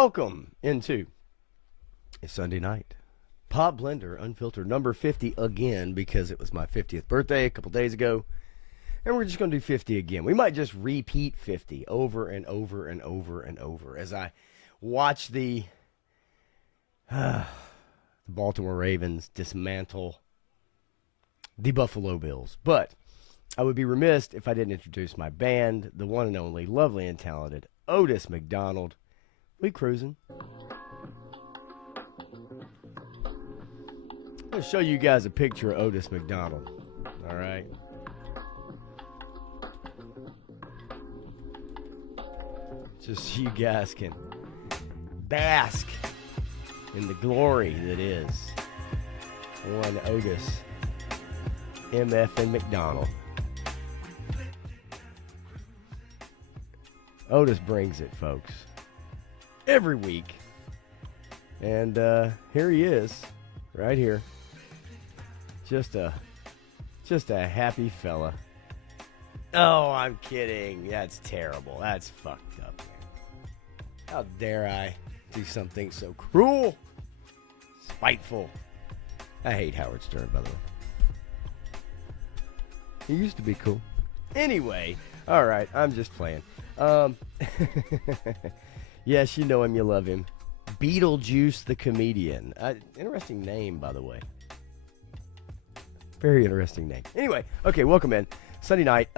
Welcome into a Sunday night Pop Blender Unfiltered number 50 again because it was my 50th birthday a couple days ago. And we're just going to do 50 again. We might just repeat 50 over and over and over and over as I watch the Baltimore Ravens dismantle the Buffalo Bills. But I would be remiss if I didn't introduce my band, the one and only, lovely and talented Otis McDonald. We cruising. I'm going to show you guys a picture of Otis McDonald. All right. Just so you guys can bask in the glory that is one Otis MF and McDonald. Otis brings it, folks, every week. And here he is, right here. Just a happy fella. Oh, I'm kidding. That's terrible. That's fucked up, man. How dare I do something so cruel, spiteful. I hate Howard Stern, by the way. He used to be cool. Anyway, all right, I'm just playing. Yes, you know him, you love him. Beetlejuice the comedian. Interesting name, by the way. Very interesting name. Anyway, okay, welcome in. Sunday night.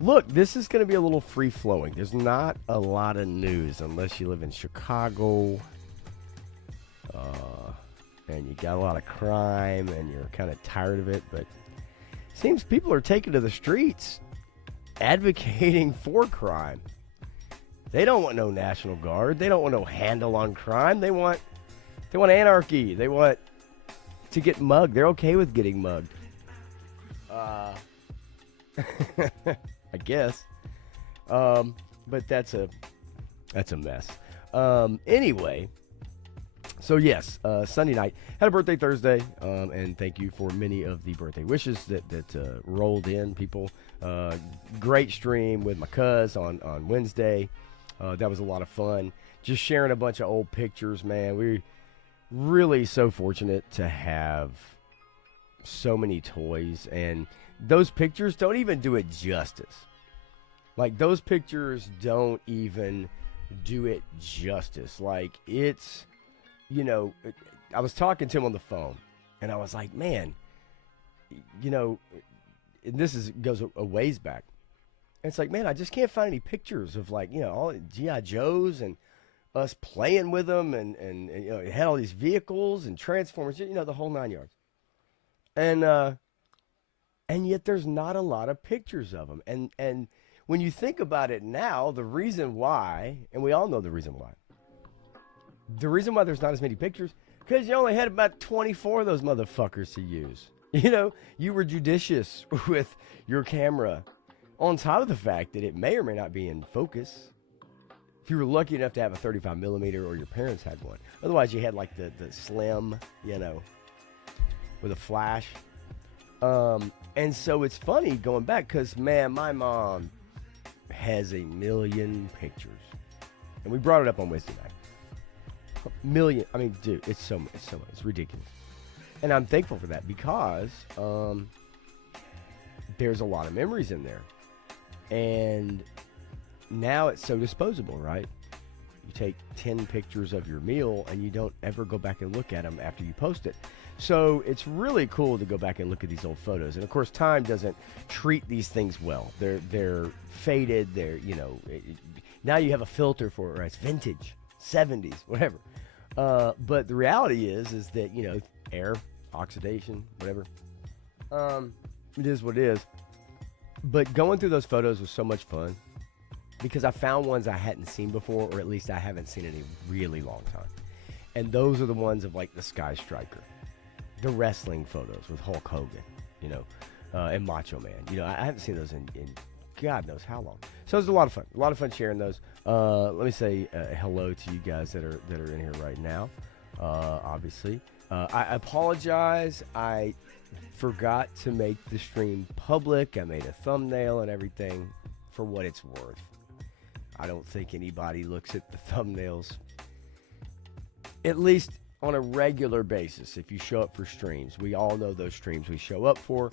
Look, this is going to be a little free-flowing. There's not a lot of news unless you live in Chicago. And you got a lot of crime and you're kind of tired of it. But it seems people are taking to the streets advocating for crime. They don't want no National Guard. They don't want no handle on crime. They want anarchy. They want to get mugged. They're okay with getting mugged. I guess. But that's a mess. Anyway, so yes, Sunday night. Had a birthday Thursday, and thank you for many of the birthday wishes that rolled in, people. Great stream with my cuz on Wednesday. That was a lot of fun. Just sharing a bunch of old pictures, man. We're really so fortunate to have so many toys, and those pictures don't even do it justice. Like, those pictures don't even do it justice. Like, it's, you know, I was talking to him on the phone, and I was like, man, you know, and goes a ways back. And it's like, man, I just can't find any pictures of, like, you know, all G.I. Joes and us playing with them, and you know, it had all these vehicles and Transformers, you know, the whole 9 yards. And yet there's not a lot of pictures of them. And when you think about it now, the reason why, and we all know the reason why there's not as many pictures, because you only had about 24 of those motherfuckers to use. You know, you were judicious with your camera, on top of the fact that it may or may not be in focus. If you were lucky enough to have a 35 millimeter, or your parents had one. Otherwise, you had like the slim, you know, with a flash. And so it's funny going back because, man, my mom has a million pictures. And we brought it up on Wednesday night. A million. I mean, dude, it's ridiculous. And I'm thankful for that because there's a lot of memories in there. And now it's so disposable, right? You take 10 pictures of your meal and you don't ever go back and look at them after you post it. So it's really cool to go back and look at these old photos. And of course, time doesn't treat these things well. They're faded. They're, you know, now you have a filter for it, right? It's vintage, 70s, whatever. But the reality is that, you know, air, oxidation, whatever. It is what it is. But going through those photos was so much fun because I found ones I hadn't seen before, or at least I haven't seen in a really long time. And those are the ones of, like, the Sky Striker. The wrestling photos with Hulk Hogan, you know, and Macho Man. You know, I haven't seen those in God knows how long. So it was a lot of fun. A lot of fun sharing those. Let me say hello to you guys that are in here right now. Obviously, I apologize. I forgot to make the stream public. I made a thumbnail and everything. For what it's worth, I don't think anybody looks at the thumbnails at least on a regular basis, if you show up for streams, we all know those streams we show up for.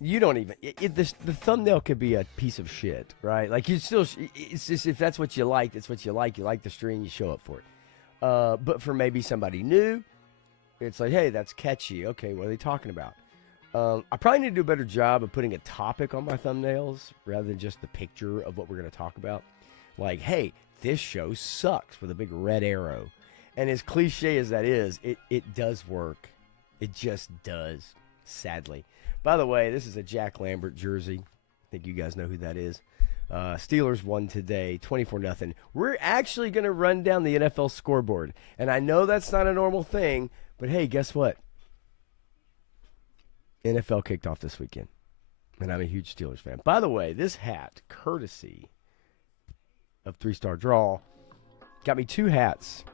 You don't even the thumbnail could be a piece of shit, right? Like you still, it's just if that's what you like, it's what you like. You like the stream, you show up for it. But for maybe somebody new, it's like, hey, that's catchy. Okay, what are they talking about? I probably need to do a better job of putting a topic on my thumbnails rather than just the picture of what we're going to talk about. Like, hey, this show sucks with a big red arrow. And as cliche as that is, it does work. It just does, sadly. By the way, this is a Jack Lambert jersey. I think you guys know who that is. Steelers won today, 24-0. We're actually going to run down the NFL scoreboard. And I know that's not a normal thing, but hey, guess what? NFL kicked off this weekend, and I'm a huge Steelers fan. By the way, this hat, courtesy of 3-Star Draw, got me 2 hats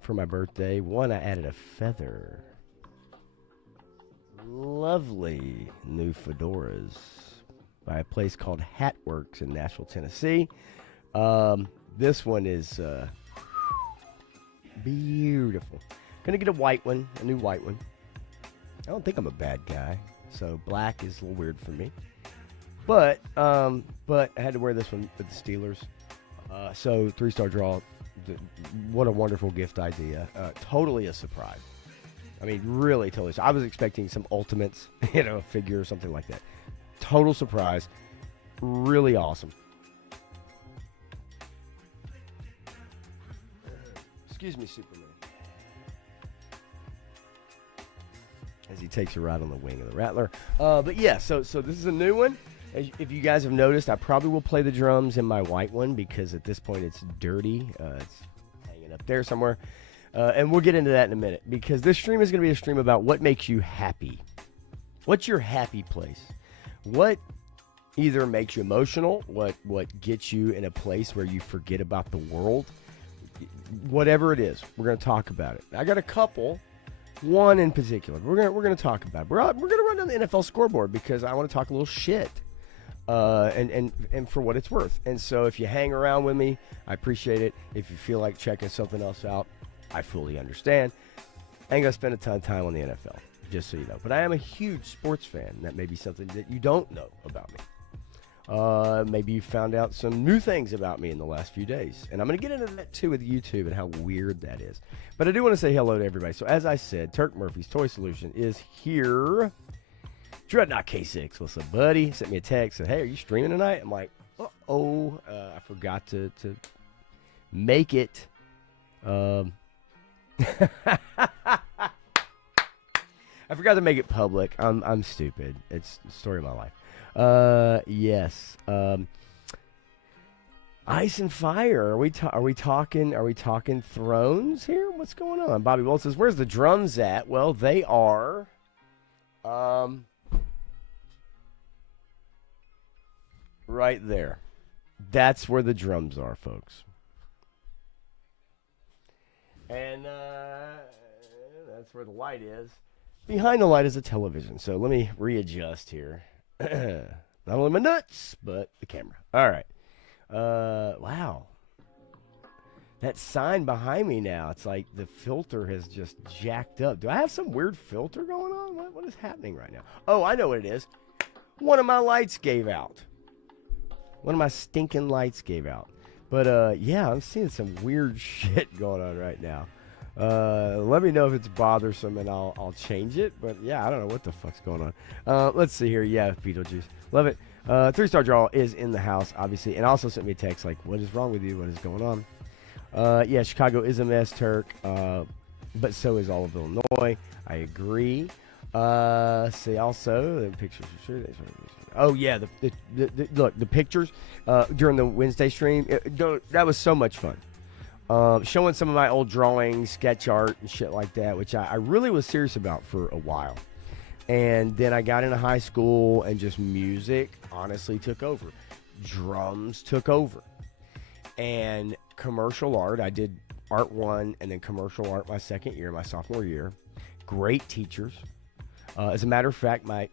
for my birthday. One, I added a feather. Lovely new fedoras by a place called Hatworks in Nashville, Tennessee. This one is beautiful. Gonna get a white one, a new white one. I don't think I'm a bad guy, so black is a little weird for me. But I had to wear this one with the Steelers. So 3-Star Draw, what a wonderful gift idea. Totally a surprise. I mean, really totally. I was expecting some Ultimates, a figure or something like that. Total surprise. Really awesome. Excuse me, Superman. As he takes a ride on the wing of the Rattler. But yeah, so this is a new one. If you guys have noticed, I probably will play the drums in my white one because at this point it's dirty. It's hanging up there somewhere. And we'll get into that in a minute because this stream is going to be a stream about what makes you happy. What's your happy place? What either makes you emotional, what gets you in a place where you forget about the world. Whatever it is, we're going to talk about it. I got a couple. One in particular, we're gonna talk about. We're gonna run down the NFL scoreboard because I want to talk a little shit, and for what it's worth. And so, if you hang around with me, I appreciate it. If you feel like checking something else out, I fully understand. I ain't gonna spend a ton of time on the NFL, just so you know. But I am a huge sports fan. That may be something that you don't know about me. Maybe you found out some new things about me in the last few days. And I'm going to get into that, too, with YouTube and how weird that is. But I do want to say hello to everybody. So, as I said, Turk Murphy's Toy Solution is here. Dreadnought K6, what's up, buddy? Sent me a text, said, hey, are you streaming tonight? I'm like, uh-oh. I forgot to make it. I forgot to make it public. I'm stupid. It's the story of my life. Yes. Ice and Fire. Are we talking Thrones here? What's going on? Bobby Wolf says, "Where's the drums at?" Well, they are right there. That's where the drums are, folks. And that's where the light is. Behind the light is a television. So let me readjust here. Not only my nuts, but the camera. All right. Wow. That sign behind me now, it's like the filter has just jacked up. Do I have some weird filter going on? What is happening right now? Oh, I know what it is. One of my lights gave out. One of my stinking lights gave out. But, yeah, I'm seeing some weird shit going on right now. Let me know if it's bothersome and I'll change it. But yeah, I don't know what the fuck's going on. Let's see here. Yeah, Beetlejuice. Love it. 3-Star Draw is in the house, obviously. And also sent me a text like, what is wrong with you? What is going on? Yeah, Chicago is a mess, Turk. But so is all of Illinois. I agree. See also the pictures. Oh yeah, look, the pictures during the Wednesday stream. That was so much fun. Showing some of my old drawings, sketch art, and shit like that, which I really was serious about for a while. And then I got into high school, and just music honestly took over. Drums took over. And commercial art, I did Art 1 and then commercial art my second year, my sophomore year. Great teachers. As a matter of fact, my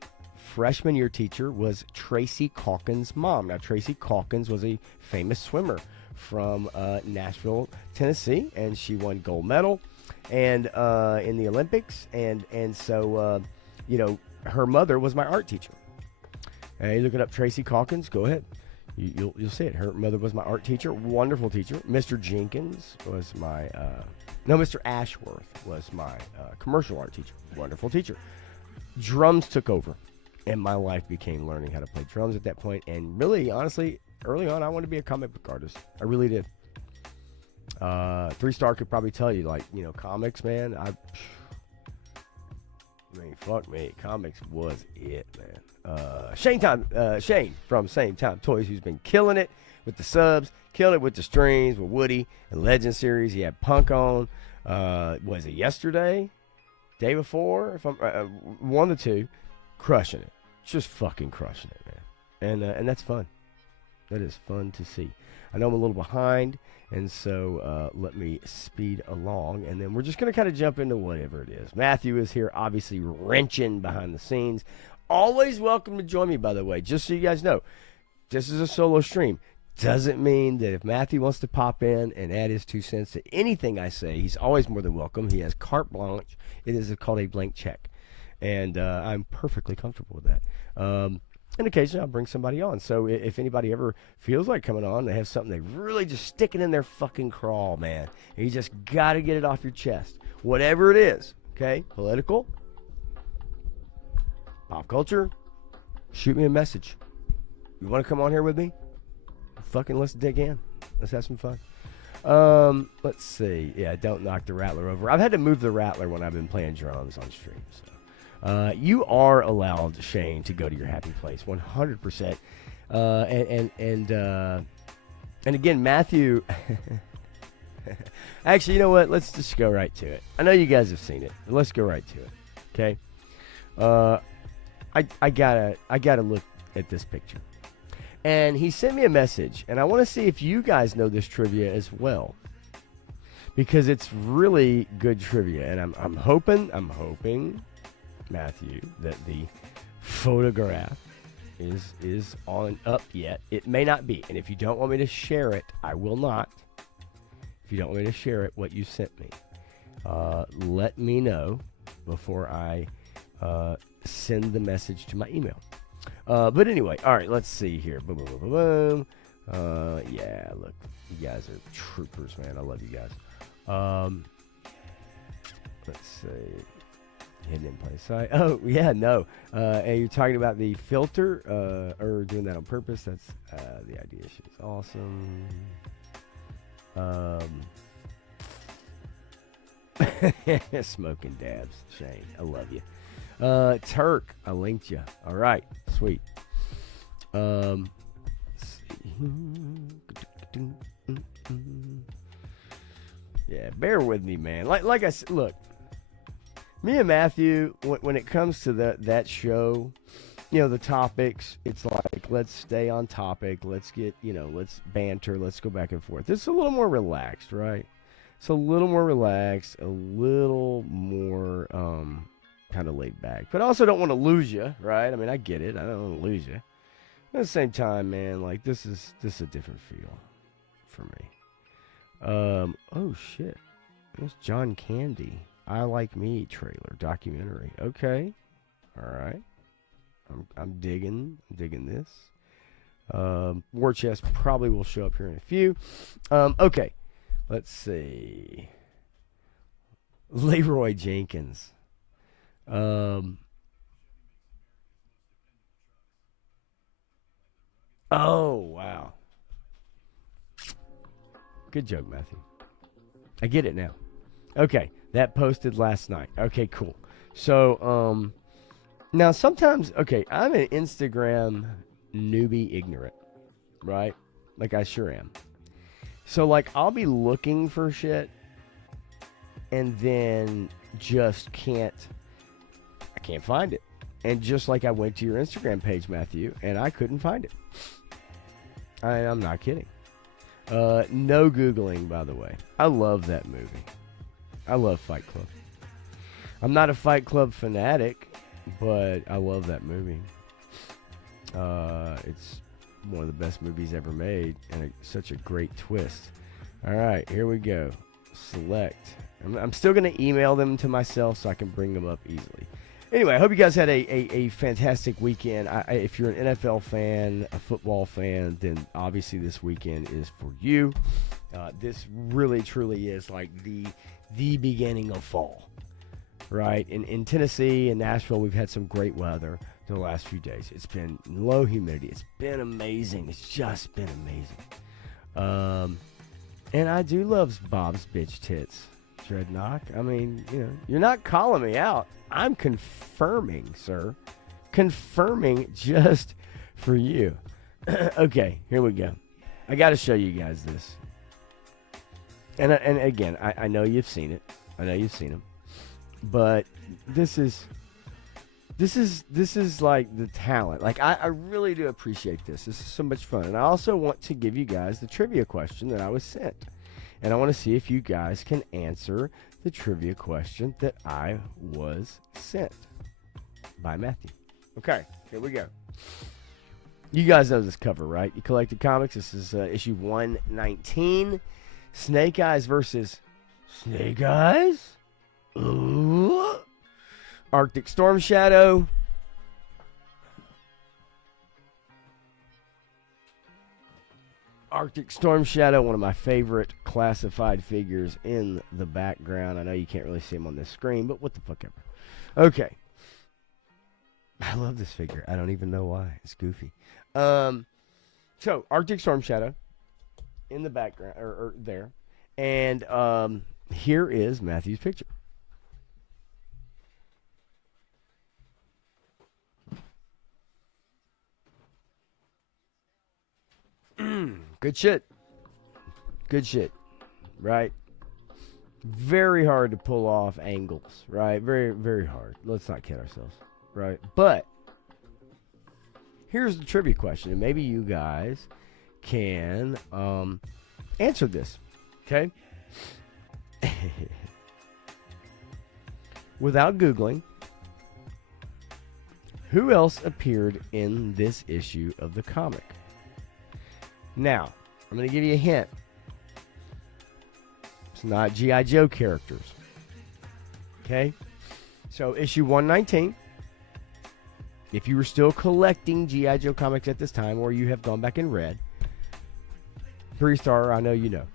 freshman year teacher was Tracy Calkins' mom. Now, Tracy Calkins was a famous swimmer from Nashville, Tennessee, and she won gold medal and in the Olympics. And so, her mother was my art teacher. Hey, look it up, Tracy Calkins. Go ahead. You'll see it. Her mother was my art teacher. Wonderful teacher. Mr. Jenkins was my... Mr. Ashworth was my commercial art teacher. Wonderful teacher. Drums took over, and my life became learning how to play drums at that point. And really, honestly, early on, I wanted to be a comic book artist. I really did. 3-Star could probably tell you, comics, man. Fuck me. Comics was it, man. Shane from Same Time Toys, who's been killing it with the subs, killing it with the streams with Woody and Legend series. He had Punk on. Was it yesterday? Day before? If I'm one of the two, crushing it. Just fucking crushing it, man. And that's fun. That is fun to see. I know I'm a little behind, and so let me speed along, and then we're just going to kind of jump into whatever it is. Matthew is here, obviously wrenching behind the scenes. Always welcome to join me, by the way. Just so you guys know, this is a solo stream. Doesn't mean that if Matthew wants to pop in and add his 2 cents to anything I say, he's always more than welcome. He has carte blanche. It is called a blank check, and I'm perfectly comfortable with that. And occasionally I'll bring somebody on. So if anybody ever feels like coming on, they have something they really just sticking in their fucking crawl, man. And you just got to get it off your chest. Whatever it is, okay? Political, pop culture, shoot me a message. You want to come on here with me? Fucking let's dig in. Let's have some fun. Let's see. Yeah, don't knock the Rattler over. I've had to move the Rattler when I've been playing drums on stream. So. You are allowed, Shane, to go to your happy place, 100%. And again, Matthew. Actually, you know what? Let's just go right to it. I know you guys have seen it, but let's go right to it. Okay. I gotta look at this picture. And he sent me a message, and I want to see if you guys know this trivia as well, because it's really good trivia. And I'm hoping, Matthew, that the photograph is on up yet. It may not be, and if you don't want me to share it, I will not. If you don't want me to share it, what you sent me, let me know before I send the message to my email. But anyway, all right, let's see here. Boom, boom, boom, boom, boom. Yeah, look, you guys are troopers, man. I love you guys. Let's see. Hidden in plain sight. Oh, yeah, no. And you're talking about the filter, or doing that on purpose. That's the idea. She's awesome. Smoking dabs, Shane. I love you. Turk, I linked you. All right, sweet. Let's see. Yeah, bear with me, man. Like I said, look, me and Matthew, when it comes to that show, the topics, it's like, let's stay on topic. Let's get, let's banter. Let's go back and forth. It's a little more relaxed, right? It's a little more relaxed, a little more, kind of laid back, but I also don't want to lose you, right? I mean, I get it. I don't want to lose you. At the same time, man, like this is a different feel for me. Oh shit, there's John Candy. I Like Me trailer documentary. Okay, all right. I'm digging this. War Chest probably will show up here in a few. Okay, let's see. Leroy Jenkins. Oh, wow. Good joke, Matthew. I get it now. Okay, that posted last night. Okay, cool. So, now sometimes, okay, I'm an Instagram newbie ignorant, right? Like I sure am. So, like, I'll be looking for shit and then just can't find it. And just like I went to your Instagram page, Matthew, and I couldn't find it. I'm not kidding. No Googling, by the way. I love that movie. I love Fight Club. I'm not a Fight Club fanatic, but I love that movie. It's one of the best movies ever made, and such a great twist. All right, here we go. Select. I'm still going to email them to myself so I can bring them up easily. Anyway, I hope you guys had a fantastic weekend. If you're an NFL fan, a football fan, then obviously this weekend is for you. This really, truly is like the beginning of fall, right? In Tennessee and Nashville, we've had some great weather the last few days. It's been low humidity. It's been amazing. It's just been amazing. And I do love Bob's bitch tits, Dreadnought. I mean, you're not calling me out. I'm confirming, sir. Confirming just for you. Okay, here we go. I got to show you guys this. And again, I know you've seen it. I know you've seen them. But this is like the talent. Like, I really do appreciate this. This is so much fun. And I also want to give you guys the trivia question that I was sent. And I want to see if you guys can answer the trivia question that I was sent by Matthew. Okay, here we go. You guys know this cover, right? You collected comics. This is issue 119. Snake Eyes versus Snake Eyes? Ooh. Arctic Storm Shadow. Arctic Storm Shadow, one of my favorite classified figures in the background. I know you can't really see him on this screen, but what the fuck ever. Okay. I love this figure. I don't even know why. It's goofy. So, Arctic Storm Shadow in the background, or there. And here is Matthew's picture. Good shit. Good shit. Right? Very hard to pull off angles. Right? Very, very hard. Let's not kid ourselves. Right? But here's the trivia question. And maybe you guys can answer this. Okay? Without Googling, who else appeared in this issue of the comic? Now, I'm going to give you a hint. It's not G.I. Joe characters. Okay? So, issue 119. If you were still collecting G.I. Joe comics at this time, or you have gone back and read, 3-star, I know you know.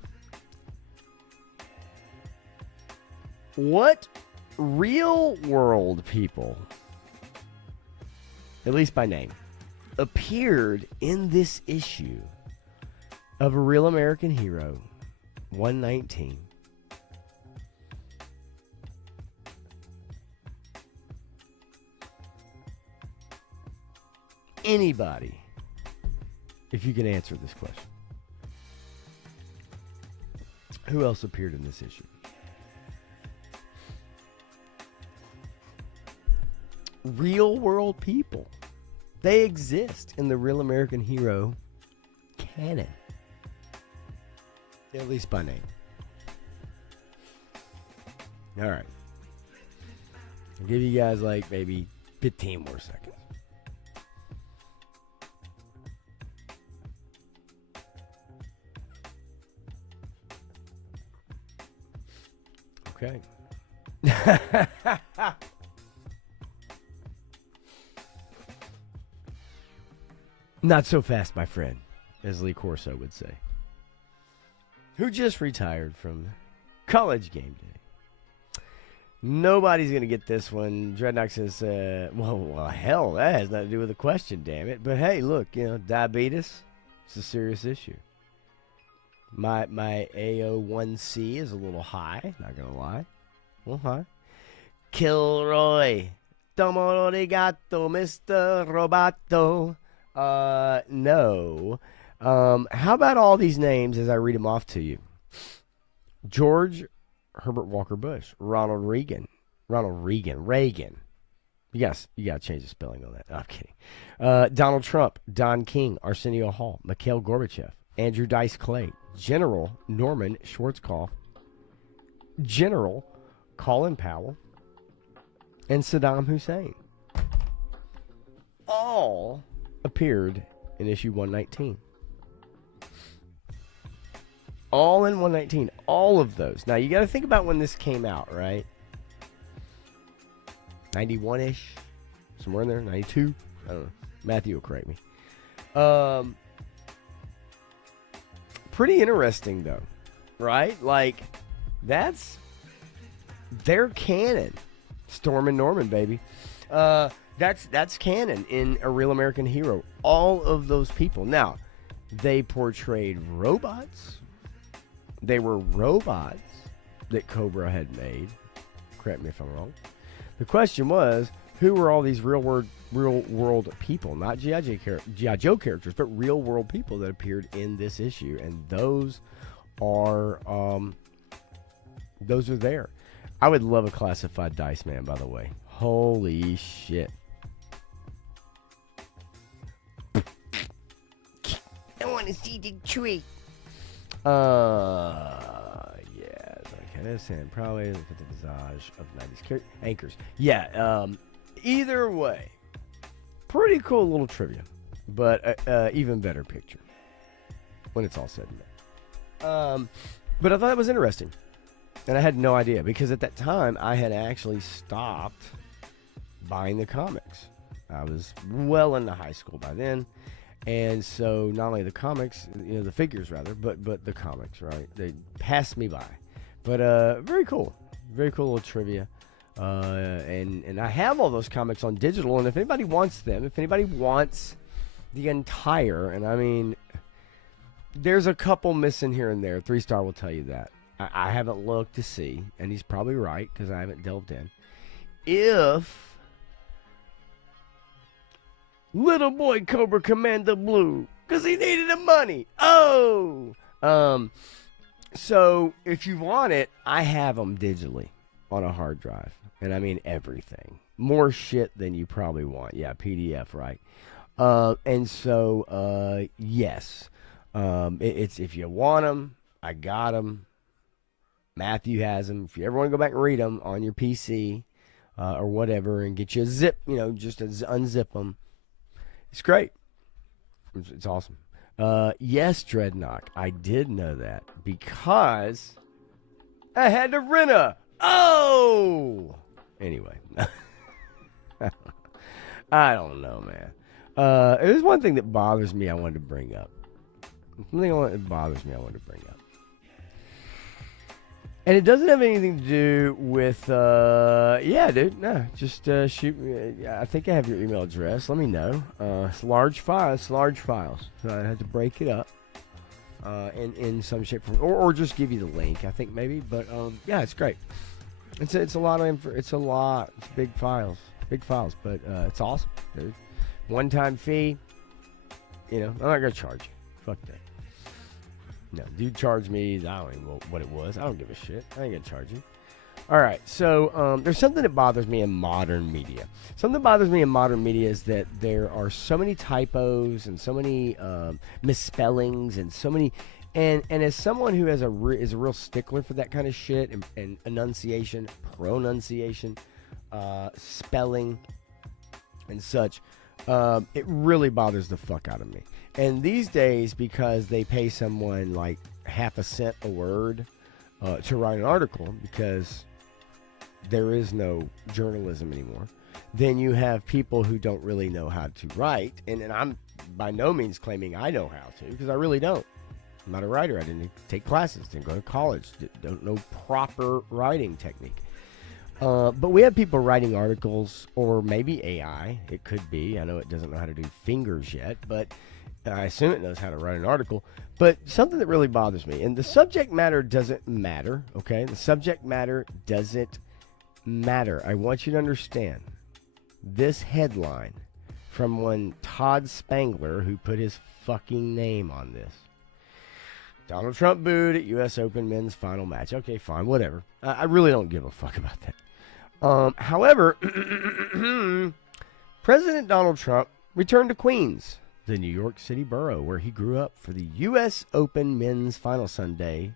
What real world people, at least by name, appeared in this issue of A Real American Hero 119? Anybody, if you can answer this question. Who else appeared in this issue? Real world people. They exist in the Real American Hero canon. At least by name. Alright. I'll give you guys like maybe 15 more seconds. Okay. Not so fast, my friend, as Lee Corso would say. Who just retired from College Game Day. Nobody's going to get this one. Dreadnought says, well, hell, that has nothing to do with the question, damn it. But hey, look, diabetes, it's a serious issue. My AO1C is a little high, not going to lie. A little high. Kilroy. Tomo arigato, Mr. Roboto. No. How about all these names as I read them off to you? George Herbert Walker Bush, Ronald Reagan. You gotta change the spelling on that. No, I'm kidding. Donald Trump, Don King, Arsenio Hall, Mikhail Gorbachev, Andrew Dice Clay, General Norman Schwarzkopf, General Colin Powell, and Saddam Hussein. All appeared in issue 119. All in 119. All of those. Now, you got to think about when this came out, right? 91-ish? Somewhere in there? 92? I don't know. Matthew will correct me. Pretty interesting, though. Right? Like, that's their canon. Storm and Norman, baby. That's canon in A Real American Hero. All of those people. Now, they portrayed robots. They were robots that Cobra had made. Correct me if I'm wrong. The question was, who were all these real world people? Not G.I. Joe characters, but real world people that appeared in this issue. And those are there. I would love a classified Dice Man, by the way. Holy shit. I want to see the tree. Yeah, like this and probably the visage of 90s anchors. Yeah, either way, pretty cool little trivia, but even better picture when it's all said and done. But I thought it was interesting, and I had no idea because at that time I had actually stopped buying the comics. I was well into high school by then. And so not only the comics, the figures rather, but the comics, right? They passed me by. But very cool little trivia. And I have all those comics on digital, and if anybody wants them, if anybody wants the entire, and I mean, there's a couple missing here and there. 3-Star will tell you that. I haven't looked to see, and he's probably right because I haven't delved in. If Little Boy Cobra Commander Blue, because he needed the money. Oh! So, if you want it, I have them digitally on a hard drive. And I mean everything. More shit than you probably want. Yeah, PDF, right? And so, yes. It's if you want them, I got them. Matthew has them. If you ever want to go back and read them on your PC or whatever and get you a zip, just to unzip them. It's great. It's awesome. Yes, Dreadnought. I did know that because I had to rent a. Oh! Anyway. I don't know, man. There's one thing that bothers me I wanted to bring up. Something that bothers me I wanted to bring up. And it doesn't have anything to do with, yeah, dude, no, just shoot me. I think I have your email address. Let me know. It's large files. So I had to break it up in some shape, or just give you the link, I think maybe. But, yeah, it's great. It's a lot of info. It's big files, but it's awesome, dude. One-time fee, I'm not going to charge you. Fuck that. No, dude charged me, I don't even know what it was. I don't give a shit. I ain't gonna charge you. All right, so there's something that bothers me in modern media. Something that bothers me in modern media is that there are so many typos and so many misspellings and so many... And as someone who is a real stickler for that kind of shit and enunciation, pronunciation, spelling, and such, it really bothers the fuck out of me. And these days, because they pay someone like half a cent a word to write an article, because there is no journalism anymore, then you have people who don't really know how to write. And I'm by no means claiming I know how to, because I really don't. I'm not a writer. I didn't take classes, didn't go to college, don't know proper writing technique. But we have people writing articles, or maybe AI. It could be. I know it doesn't know how to do fingers yet, but I assume it knows how to write an article. But something that really bothers me, and the subject matter doesn't matter, okay? The subject matter doesn't matter. I want you to understand this headline from one Todd Spangler, who put his fucking name on this. Donald Trump booed at U.S. Open men's final match. Okay, fine, whatever. I really don't give a fuck about that. However, President Donald Trump returned to Queens, the New York City borough where he grew up, for the U.S. Open men's final Sunday,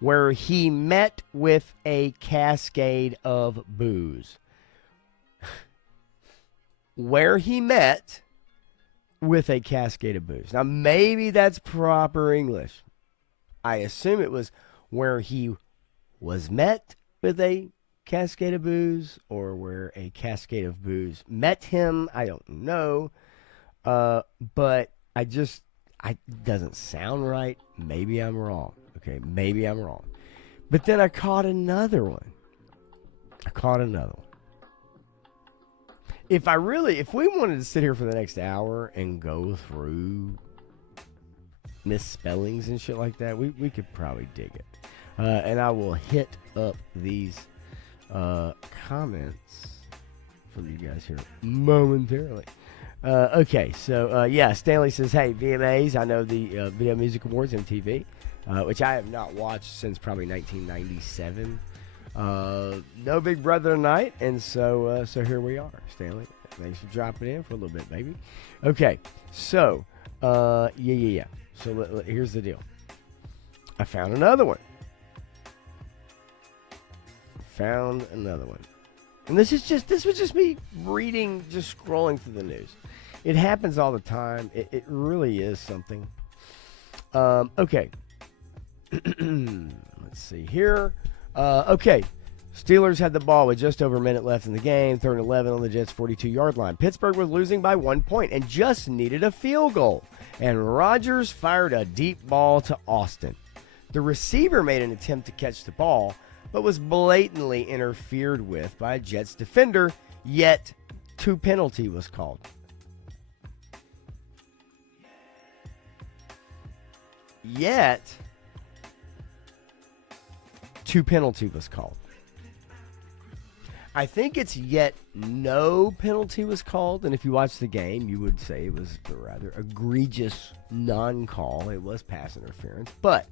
where he met with a cascade of boos. Where he met with a cascade of booze. Now, maybe that's proper English. I assume it was where he was met with a cascade of booze or where a cascade of booze met him. I don't know. But it doesn't sound right. Maybe I'm wrong. Okay, maybe I'm wrong. But then I caught another one. If we wanted to sit here for the next hour and go through misspellings and shit like that, we could probably dig it. And I will hit up these comments from you guys here momentarily. Okay, so yeah, Stanley says, hey, VMAs, I know the Video Music Awards, MTV, which I have not watched since probably 1997. No Big Brother tonight, and so here we are, Stanley. Thanks for dropping in for a little bit, baby. Okay, so yeah. So here's the deal. I found another one. And this was just me reading, just scrolling through the news. It happens all the time. It really is something. Okay. Let's see here. Okay. Steelers had the ball with just over a minute left in the game, 3rd and 11 on the Jets' 42-yard line. Pittsburgh was losing by 1 point and just needed a field goal. And Rodgers fired a deep ball to Austin. The receiver made an attempt to catch the ball, but was blatantly interfered with by a Jets defender, yet 2 penalty was called. Yet 2 penalty was called. I think it's yet no penalty was called, and if you watch the game, you would say it was a rather egregious non-call. It was pass interference, but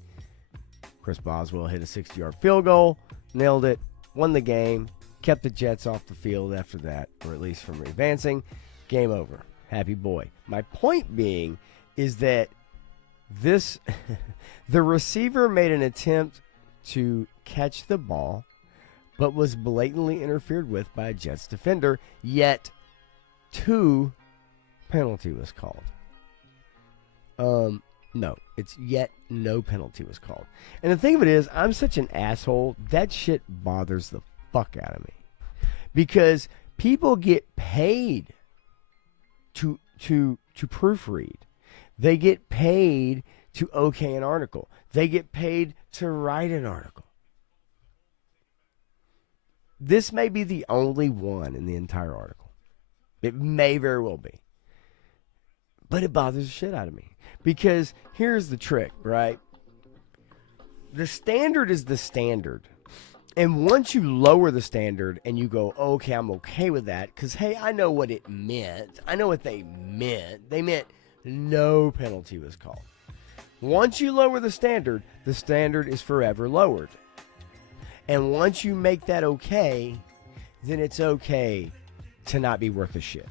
Chris Boswell hit a 60-yard field goal, nailed it, won the game, kept the Jets off the field after that, or at least from advancing. Game over. Happy boy. My point being is that the receiver made an attempt to catch the ball, but was blatantly interfered with by a Jets defender, yet 2 penalty was called. No, it's yet no penalty was called. And the thing of it is, I'm such an asshole, that shit bothers the fuck out of me. Because people get paid to proofread. They get paid to okay an article. They get paid to write an article. This may be the only one in the entire article. It may very well be. But it bothers the shit out of me. Because here's the trick, right? The standard is the standard. And once you lower the standard and you go, okay, I'm okay with that, because, hey, I know what it meant. I know what they meant. They meant no penalty was called. Once you lower the standard is forever lowered. And once you make that okay, then it's okay to not be worth a shit.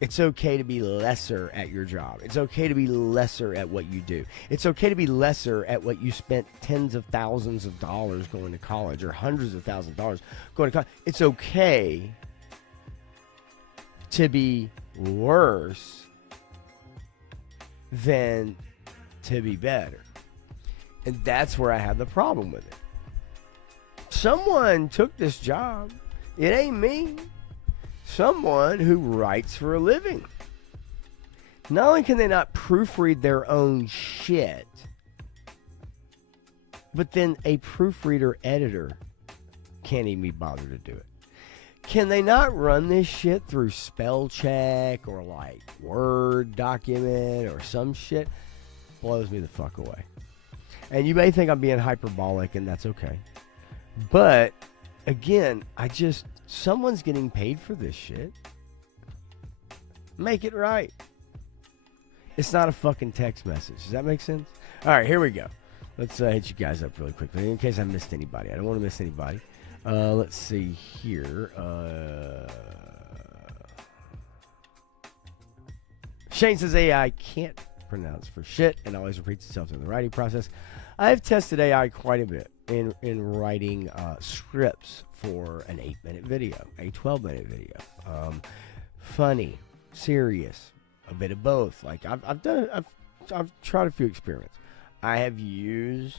It's okay to be lesser at your job. It's okay to be lesser at what you do. It's okay to be lesser at what you spent tens of thousands of dollars going to college or hundreds of thousands of dollars going to college. It's okay to be worse than to be better. And that's where I have the problem with it. Someone took this job. It ain't me. Someone who writes for a living. Not only can they not proofread their own shit, but then a proofreader editor can't even be bothered to do it. Can they not run this shit through spell check or like Word document or some shit? Blows me the fuck away. And you may think I'm being hyperbolic, and that's okay. But again, someone's getting paid for this shit. Make it right. It's not a fucking text message. Does that make sense? All right, here we go. Let's hit you guys up really quickly in case I missed anybody. I don't want to miss anybody. Let's see here. Shane says AI can't pronounce for shit and always repeats itself in the writing process. I've tested AI quite a bit in writing scripts for an 8-minute video, a 12-minute video. Funny, serious, a bit of both. Like I've tried a few experiments. I have used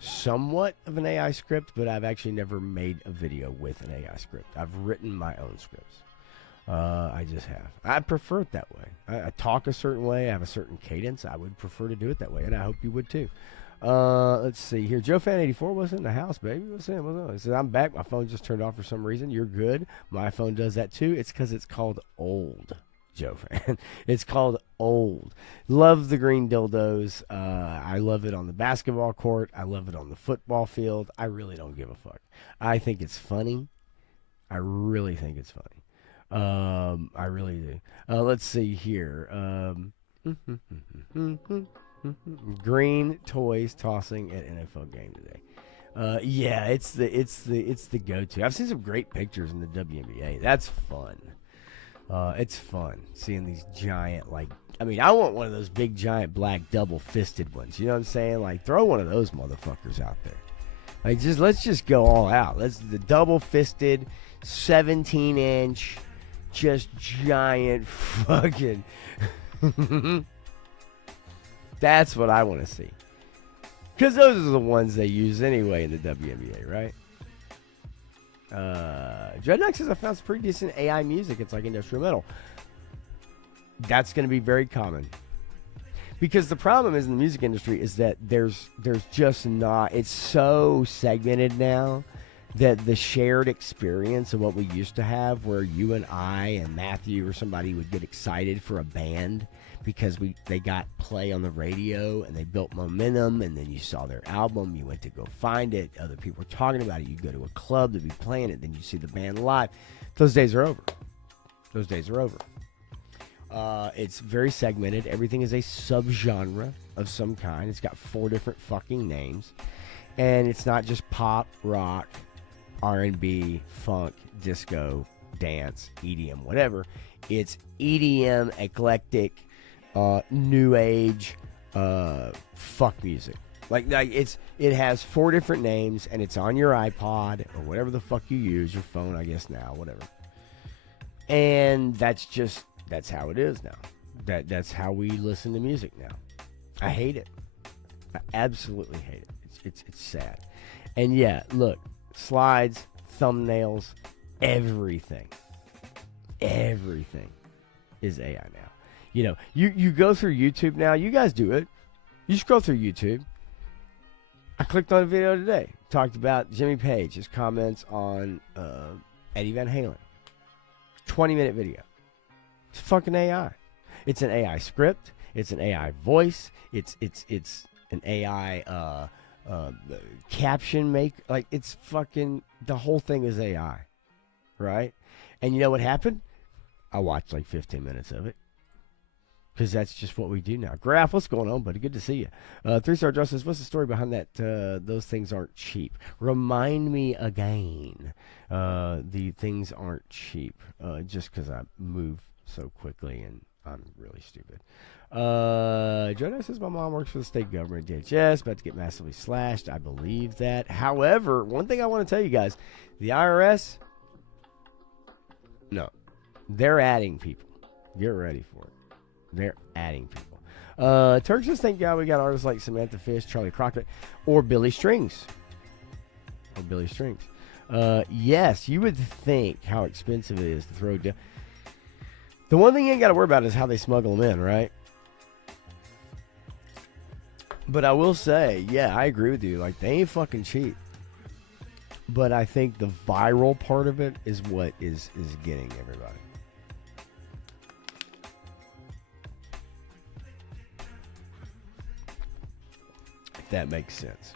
somewhat of an AI script, but I've actually never made a video with an AI script. I've written my own scripts. I just have. I prefer it that way. I talk a certain way. I have a certain cadence. I would prefer to do it that way, and I hope you would too. Let's see here. Joe Fan 84 was in the house, baby. What's in? What's up? He says, I'm back. My phone just turned off for some reason. You're good. My phone does that too. It's because it's called old. Joe Fan. It's called old. Love the green dildos. I love it on the basketball court. I love it on the football field. I really don't give a fuck. I think it's funny. I really think it's funny. I really do. Let's see here. Green toys tossing at NFL game today. Yeah, it's the go-to. I've seen some great pictures in the WNBA. That's fun. It's fun seeing these giant, like, I mean, I want one of those big giant black double-fisted ones. You know what I'm saying? Like, throw one of those motherfuckers out there. Like, let's just go all out. The double-fisted 17-inch, just giant fucking. That's what I want to see. Because those are the ones they use anyway in the WNBA, right? Dreadnought says I found some pretty decent AI music. It's like industrial metal. That's going to be very common. Because the problem is in the music industry is that there's just not, it's so segmented now that the shared experience of what we used to have, where you and I and Matthew or somebody would get excited for a band because they got play on the radio and they built momentum, and then you saw their album, you went to go find it, other people were talking about it, you go to a club to be playing it, then you see the band live. Those days are over. Those days are over. It's very segmented. Everything is a subgenre of some kind. It's got 4 different fucking names, and it's not just pop, rock, R&B, funk, disco, dance, EDM, whatever. It's EDM, eclectic, new age, fuck music. Like it has 4 different names, and it's on your iPod or whatever the fuck you use, your phone, I guess now, whatever. And that's how it is now. That's how we listen to music now. I hate it. I absolutely hate it. It's sad. And yeah, look. Slides, thumbnails, everything is AI now. You know, you go through YouTube now. You guys do it. You scroll through YouTube. I clicked on a video today. Talked about Jimmy Page, his comments on Eddie Van Halen. 20-minute video. It's fucking AI. It's an AI script. It's an AI voice. It's an AI caption make, like, it's fucking, the whole thing is AI, right? And you know what happened? I watched like 15 minutes of it because that's just what we do now. Graph, what's going on, buddy? Good to see you. 3-star Justice, what's the story behind that? Those things aren't cheap. Remind me again. The things aren't cheap just because I move so quickly and I'm really stupid. Jonah says my mom works for the state government, DHS, about to get massively slashed. I believe that. However, one thing I want to tell you guys, the IRS, no, they're adding people. Get ready for it. They're adding people. Turk says, thank God we got artists like Samantha Fish, Charlie Crockett, or Billy Strings. Yes, you would think how expensive it is to throw down. The one thing you ain't got to worry about is how they smuggle them in, right? But I will say, yeah, I agree with you. Like, they ain't fucking cheap. But I think the viral part of it is what is getting everybody. If that makes sense.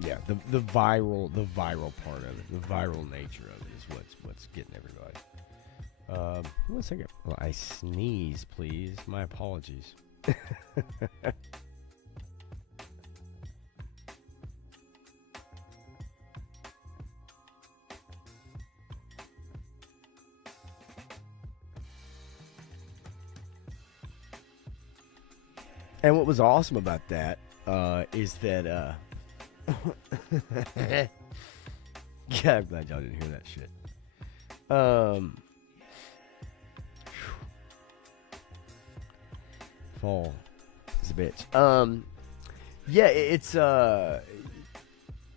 Yeah, the viral part of it, the viral nature of it is what's getting everybody. 1 second. Well, I sneeze, please. My apologies. And what was awesome about that is that yeah, I'm glad y'all didn't hear that shit. Fall is a bitch. Yeah,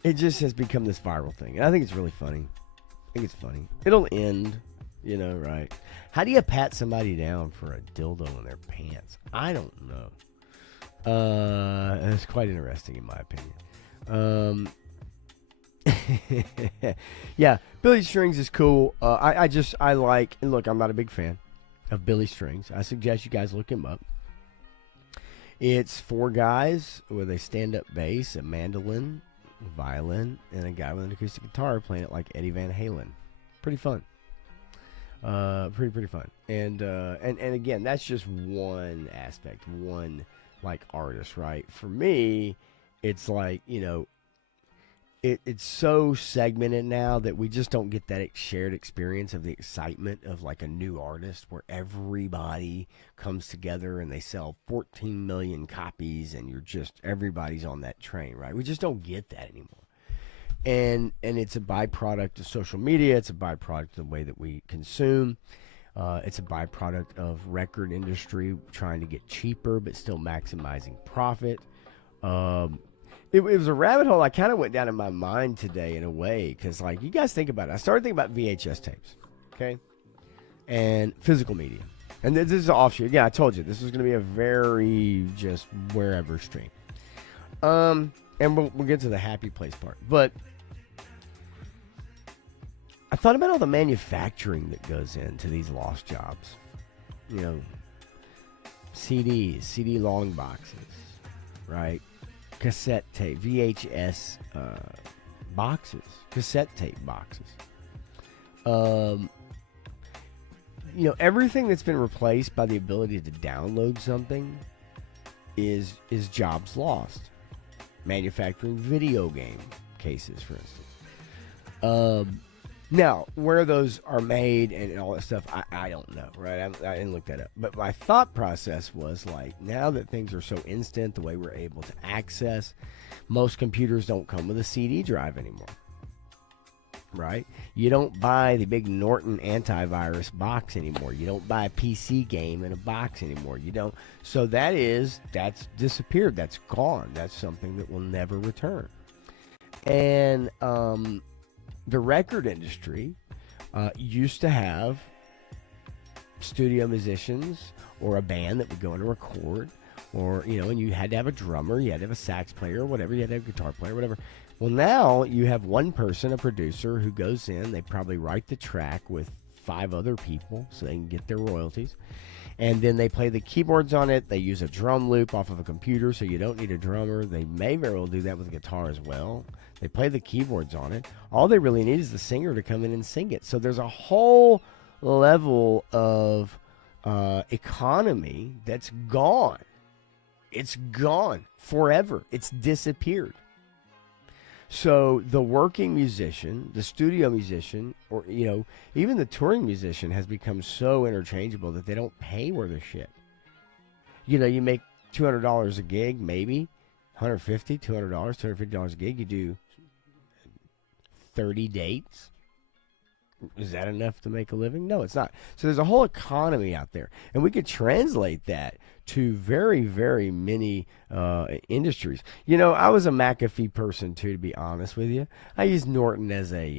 it just has become this viral thing. And I think it's really funny. I think it's funny. It'll end, right? How do you pat somebody down for a dildo in their pants? I don't know. It's quite interesting in my opinion. Yeah, Billy Strings is cool. I like, and look, I'm not a big fan of Billy Strings. I suggest you guys look him up. It's 4 guys with a stand-up bass, a mandolin, a violin, and a guy with an acoustic guitar playing it like Eddie Van Halen. Pretty fun. Pretty fun. And again, that's just one aspect, one like artist, right? For me, it's like, it's so segmented now that we just don't get that shared experience of the excitement of like a new artist where everybody comes together and they sell 14 million copies and everybody's on that train, right? We just don't get that anymore. And it's a byproduct of social media. It's a byproduct of the way that we consume. It's a byproduct of record industry trying to get cheaper but still maximizing profit. It was a rabbit hole I kind of went down in my mind today in a way because, like, you guys think about it. I started thinking about VHS tapes, okay, and physical media. And this is an offshoot. Yeah, I told you this was going to be a very just wherever stream. And we'll get to the happy place part. But I thought about all the manufacturing that goes into these lost jobs. CDs, CD long boxes, right? Cassette tape, VHS boxes, cassette tape boxes. Everything that's been replaced by the ability to download something is jobs lost. Manufacturing video game cases, for instance. Now, where those are made and all that stuff, I don't know, right? I didn't look that up. But my thought process was like, now that things are so instant, the way we're able to access, most computers don't come with a CD drive anymore, right? You don't buy the big Norton antivirus box anymore. You don't buy a PC game in a box anymore. You don't. So that's disappeared. That's gone. That's something that will never return. And the record industry used to have studio musicians or a band that would go in and record, or, and you had to have a drummer, you had to have a sax player, or whatever, you had to have a guitar player, whatever. Well, now you have one person, a producer, who goes in, they probably write the track with 5 other people so they can get their royalties. And then they play the keyboards on it. They use a drum loop off of a computer, so you don't need a drummer. They may very well do that with a guitar as well. They play the keyboards on it. All they really need is the singer to come in and sing it. So there's a whole level of economy that's gone. It's gone forever. It's disappeared. So the working musician, the studio musician, or, even the touring musician has become so interchangeable that they don't pay worth a shit. You make $200 a gig, maybe $150, $200, $250 a gig. You do 30 dates. Is that enough to make a living? No, it's not. So there's a whole economy out there, and we could translate that to very, very many industries. I was a McAfee person too, to be honest with you. I use Norton as as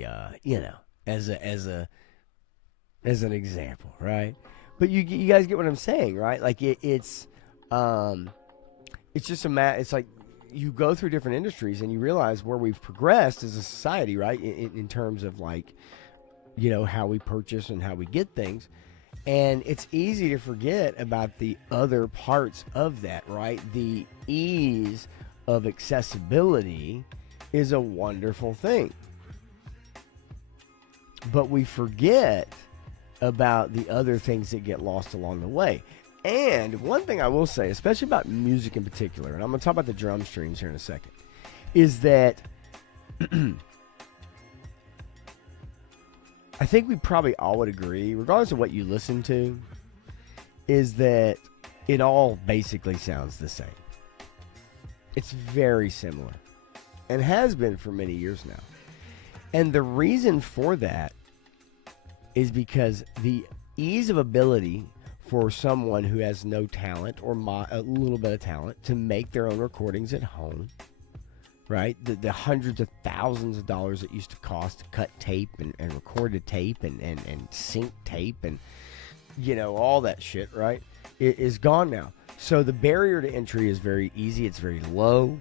an example, right? But you guys get what I'm saying, right? Like it's just it's like you go through different industries and you realize where we've progressed as a society, right? In terms of like, how we purchase and how we get things. And it's easy to forget about the other parts of that, right? The ease of accessibility is a wonderful thing. But we forget about the other things that get lost along the way. And one thing I will say, especially about music in particular, and I'm going to talk about the drum streams here in a second, is that I think we probably all would agree, regardless of what you listen to, is that it all basically sounds the same. It's very similar and has been for many years now. And the reason for that is because the ease of ability for someone who has no talent or a little bit of talent to make their own recordings at home, right? The hundreds of thousands of dollars it used to cost to cut tape and record a tape and sync tape and, all that shit, right? It is gone now. So the barrier to entry is very easy. It's very low.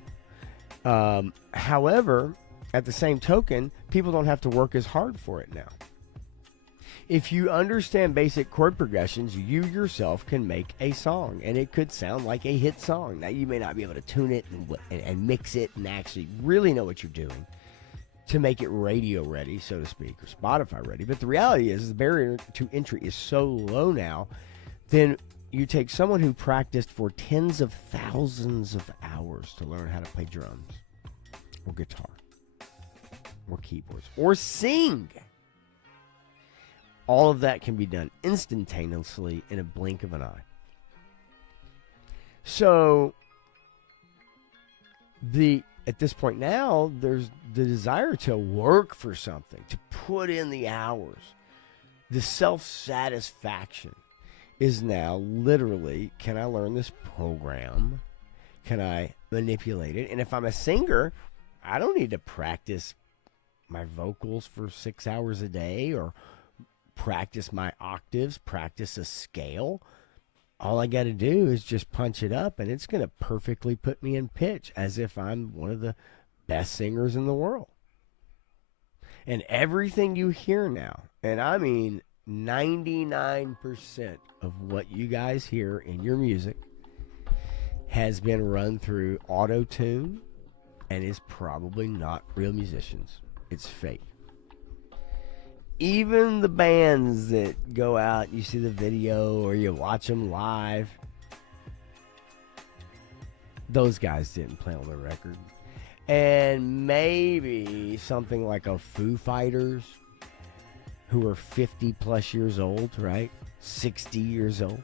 However, at the same token, people don't have to work as hard for it now. If you understand basic chord progressions, you yourself can make a song, and it could sound like a hit song. Now, you may not be able to tune it and mix it and actually really know what you're doing to make it radio ready, so to speak, or Spotify ready. But the reality is the barrier to entry is so low now, then you take someone who practiced for tens of thousands of hours to learn how to play drums or guitar or keyboards or sing. All of that can be done instantaneously in a blink of an eye. So, at this point now, there's the desire to work for something, to put in the hours. The self-satisfaction is now literally, can I learn this program? Can I manipulate it? And if I'm a singer, I don't need to practice my vocals for 6 hours a day or practice my octaves, practice a scale. All I got to do is just punch it up, and it's going to perfectly put me in pitch as if I'm one of the best singers in the world. And everything you hear now, and I mean 99% of what you guys hear in your music has been run through auto-tune and is probably not real musicians. It's fake. Even the bands that go out, you see the video or you watch them live, those guys didn't play on the record. And maybe something like a Foo Fighters, who are 50 plus years old, right? 60 years old.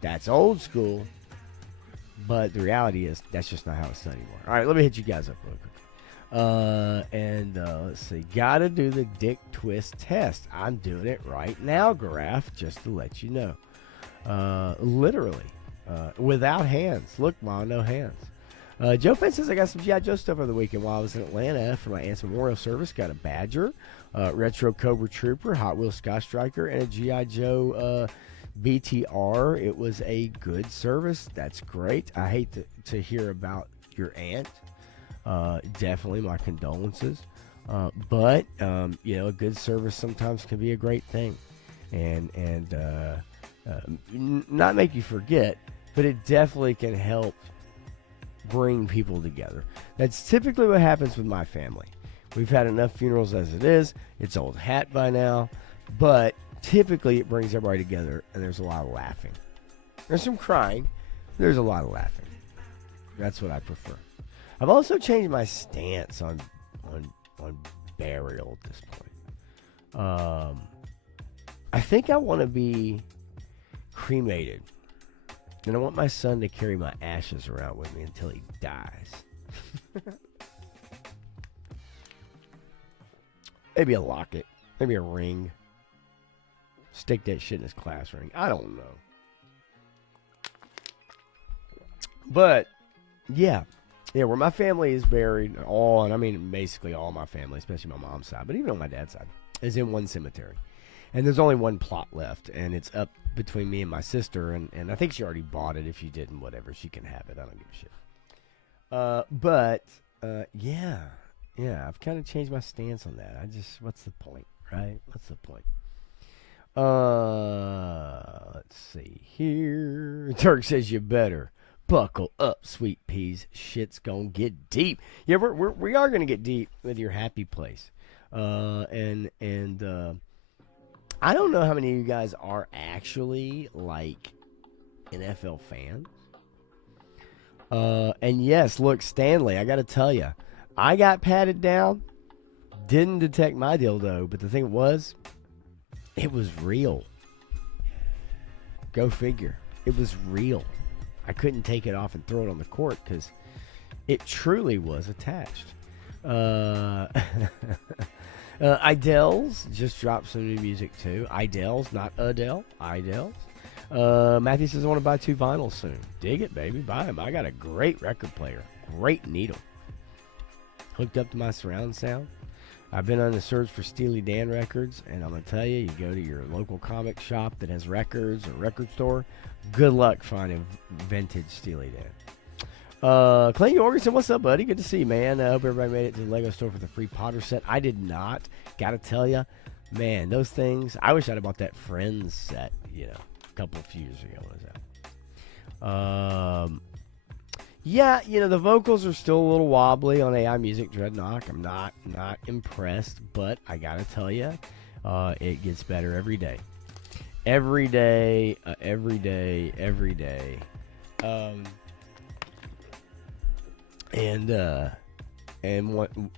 That's old school. But the reality is, that's just not how it's done anymore. All right, let me hit you guys up real quick. Let's see. Gotta do the dick twist test. I'm doing it right now, Graph, just to let you know. Literally. Without hands. Look, Ma, no hands. Joe Finn says, I got some G.I. Joe stuff over the weekend while I was in Atlanta for my aunt's memorial service. Got a Badger, Retro Cobra Trooper, Hot Wheels Sky Striker, and a G.I. Joe BTR. It was a good service. That's great. I hate to hear about your aunt. Definitely my condolences. But a good service sometimes can be a great thing. And not make you forget, but it definitely can help bring people together. That's typically what happens with my family. We've had enough funerals as it is. It's old hat by now. But typically it brings everybody together, and there's a lot of laughing. There's some crying. There's a lot of laughing. That's what I prefer. I've also changed my stance on burial at this point. I think I want to be cremated. And I want my son to carry my ashes around with me until he dies. Maybe a locket. Maybe a ring. Stick that shit in his class ring. I don't know. But, yeah. Yeah, where my family is buried, and I mean basically all my family, especially my mom's side, but even on my dad's side, is in one cemetery. And there's only one plot left, and it's up between me and my sister, and I think she already bought it. If she didn't, whatever, she can have it. I don't give a shit. Yeah, I've kind of changed my stance on that. What's the point, right? What's the point? Let's see here. Turk says you better buckle up, sweet peas. Shit's gonna get deep. Yeah, we are gonna get deep with your happy place. And I don't know how many of you guys are actually like NFL fans. And yes, look, Stanley, I got to tell you, I got patted down, didn't detect my dildo, but the thing was, it was real. Go figure. It was real. I couldn't take it off and throw it on the court because it truly was attached. Idell's just dropped some new music too. Idell's, not Adele. Idell's. Matthew says I want to buy 2 vinyls soon. Dig it, baby. Buy them. I got a great record player. Great needle. Hooked up to my surround sound. I've been on the search for Steely Dan records, and I'm going to tell you, you go to your local comic shop that has records or record store, good luck finding vintage Steely Dan. Clay Jorgensen, what's up, buddy? Good to see you, man. I hope everybody made it to the Lego store for the free Potter set. I did not. Got to tell you, man, those things, I wish I'd have bought that Friends set, a few years ago. What was that? Yeah, the vocals are still a little wobbly on AI Music Dreadnought. I'm not impressed, but I gotta tell you, it gets better every day. Every day.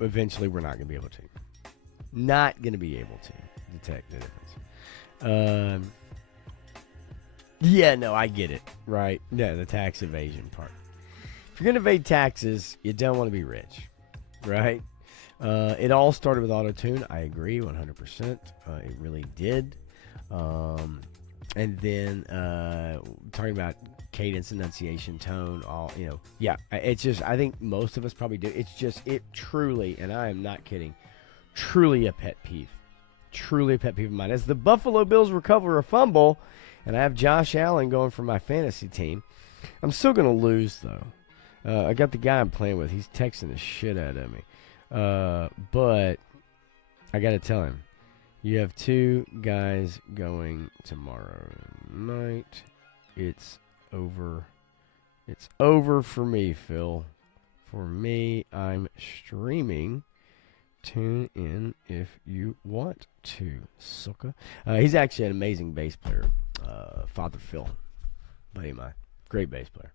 Eventually we're not gonna be able to. Not gonna be able to detect the difference. Yeah, no, I get it, right? Yeah, the tax evasion part. If you're going to evade taxes, you don't want to be rich, right? It all started with auto-tune. I agree 100%. It really did. And then talking about cadence, enunciation, tone, it's just, I think most of us probably do. It's just, it truly, and I am not kidding, truly a pet peeve. Truly a pet peeve of mine. As the Buffalo Bills recover a fumble, and I have Josh Allen going for my fantasy team, I'm still going to lose, though. I got the guy I'm playing with. He's texting the shit out of me. But I got to tell him, you have 2 guys going tomorrow night. It's over. It's over for me, Phil. For me, I'm streaming. Tune in if you want to, sucker. He's actually an amazing bass player. Father Phil. Buddy of mine. Great bass player.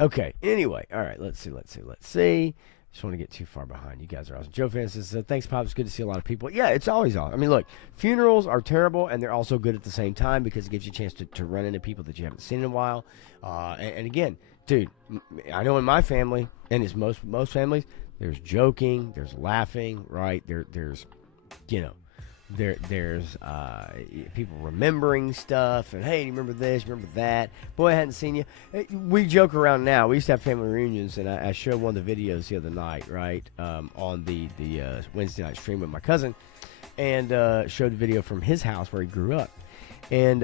Okay, anyway, all right, let's see. Just want to get too far behind. You guys are awesome. Joe Fan says, thanks, Pop. It's good to see a lot of people. Yeah, it's always awesome. I mean, look, funerals are terrible, and they're also good at the same time because it gives you a chance to run into people that you haven't seen in a while. And again, dude, I know in my family, and it's most families, there's joking, there's laughing, right? There's people remembering stuff, and hey, do you remember this, remember that? Boy, I hadn't seen you. We joke around now. We used to have family reunions, and I showed one of the videos the other night, right, on the Wednesday night stream with my cousin, and showed the video from his house where he grew up. And,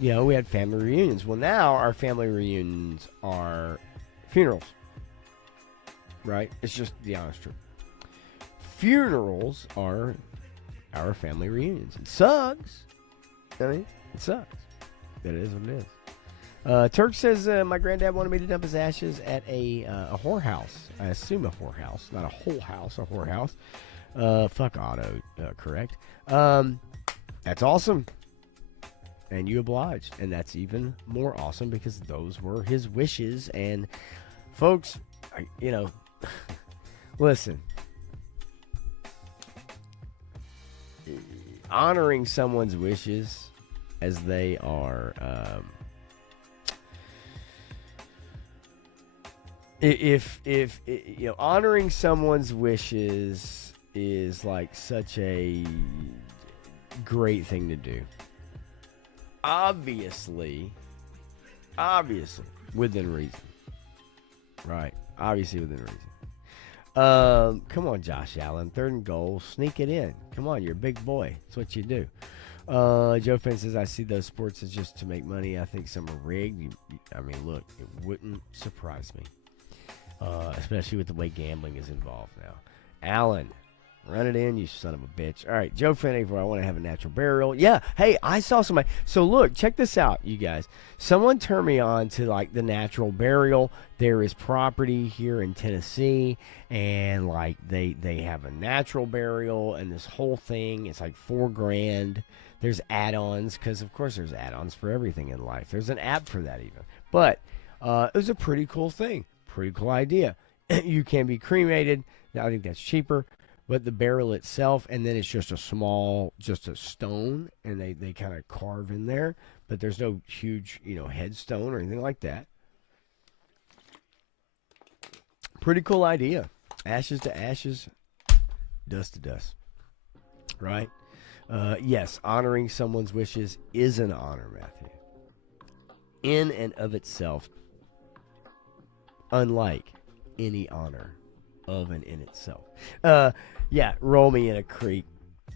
we had family reunions. Well, now our family reunions are funerals, right? It's just the honest truth. Funerals are our family reunions. It sucks. I mean, it sucks. But it is what it is. Turk says, my granddad wanted me to dump his ashes at a whorehouse. I assume a whorehouse. Not a whole house, a whorehouse. Fuck auto, correct. That's awesome. And you obliged. And that's even more awesome because those were his wishes. And, folks, listen. Honoring someone's wishes as they are, honoring someone's wishes is like such a great thing to do. Obviously, within reason, right? Obviously within reason. Come on, Josh Allen. 3rd and goal. Sneak it in. Come on, you're a big boy. That's what you do. Joe Finn says, I see those sports as just to make money. I think some are rigged. Look, it wouldn't surprise me. Especially with the way gambling is involved now. Allen, run it in, you son of a bitch. All right, Joe Finn, I want to have a natural burial. Yeah, hey, I saw somebody. So look, check this out, you guys. Someone turned me on to like the natural burial. There is property here in Tennessee, and like they have a natural burial, and this whole thing, it's like $4,000. There's add-ons, because of course there's add-ons for everything in life. There's an app for that even. But it was a pretty cool thing. Pretty cool idea. You can be cremated. Now, I think that's cheaper. But the barrel itself, and then it's just a stone, and they kind of carve in there. But there's no huge, headstone or anything like that. Pretty cool idea. Ashes to ashes, Dust to dust. Right? Yes, honoring someone's wishes is an honor, Matthew. In and of itself, unlike any honor of and in itself. Yeah, roll me in a creek.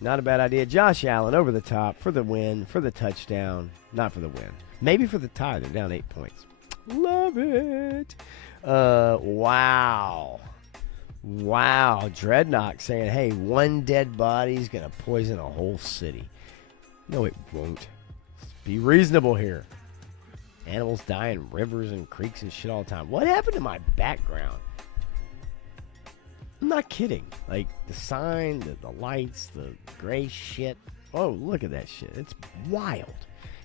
Not a bad idea. Josh Allen over the top for the win, for the touchdown. Not for the win. Maybe for the tie. They're down 8 points. Love it. Wow. Dreadnought saying, hey, one dead body's going to poison a whole city. No, it won't. Let's be reasonable here. Animals die in rivers and creeks and shit all the time. What happened to my background? I'm not kidding. Like, the sign, the lights, the gray shit. Oh, look at that shit. It's wild.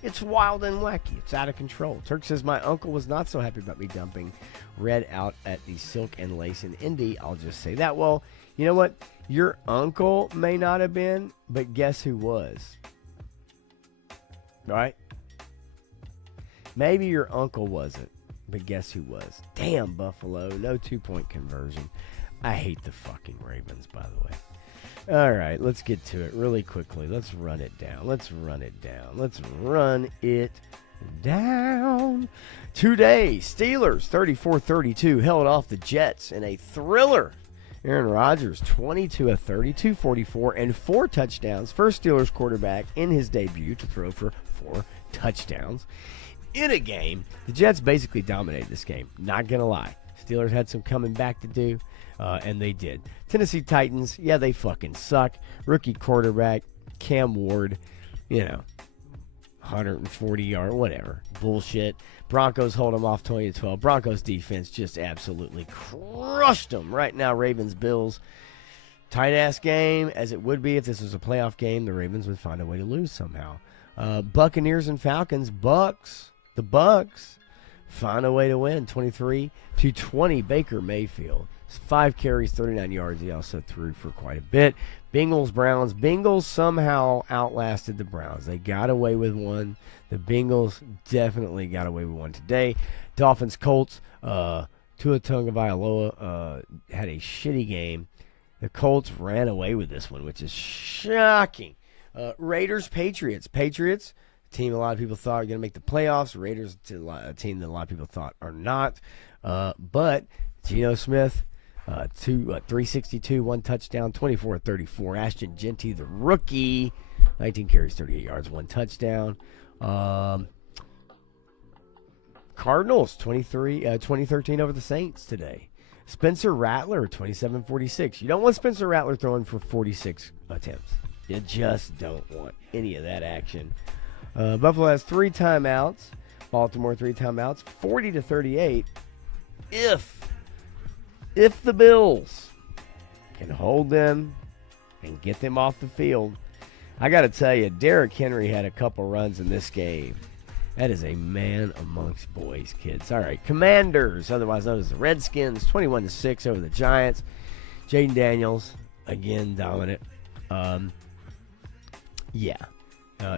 It's wild and wacky. It's out of control. Turk says, my uncle was not so happy about me dumping red out at the Silk and Lace in Indy. I'll just say that. Well, you know what? Your uncle may not have been, but guess who was? Right? Maybe your uncle wasn't, but guess who was? Damn, Buffalo. No 2-point conversion. I hate the fucking Ravens, by the way. All right, let's get to it really quickly. Let's run it down. Let's run it down. Today, Steelers 34-32 held off the Jets in a thriller. Aaron Rodgers 22 of 30, 244, and 4 touchdowns. First Steelers quarterback in his debut to throw for 4 touchdowns. In a game, the Jets basically dominated this game. Not going to lie. Steelers had some coming back to do, and they did. Tennessee Titans, yeah, they fucking suck. Rookie quarterback, Cam Ward, 140 yard, whatever. Bullshit. Broncos hold them off 20-12. Broncos defense just absolutely crushed them. Right now, Ravens, Bills. Tight-ass game, as it would be if this was a playoff game. The Ravens would find a way to lose somehow. Buccaneers and Falcons. The Bucks find a way to win 23-20. Baker Mayfield, 5 carries, 39 yards. He also threw for quite a bit. Bengals, Browns. Bengals somehow outlasted the Browns. They got away with one. The Bengals definitely got away with one today. Dolphins, Colts. Tua Tagovailoa had a shitty game. The Colts ran away with this one, which is shocking. Raiders, Patriots. Patriots, a team a lot of people thought were going to make the playoffs. Raiders, a team that a lot of people thought are not. But Geno Smith, 362, 1 touchdown, 24-34. Ashton Genty, the rookie, 19 carries, 38 yards, 1 touchdown. Cardinals, 2013 over the Saints today. Spencer Rattler, 27-46. You don't want Spencer Rattler throwing for 46 attempts. You just don't want any of that action. Buffalo has 3 timeouts. Baltimore 3 timeouts. 40-38. If the Bills can hold them and get them off the field, I got to tell you, Derrick Henry had a couple runs in this game. That is a man amongst boys, kids. All right, Commanders, otherwise known as the Redskins, 21-6 over the Giants. Jaden Daniels, again, dominant.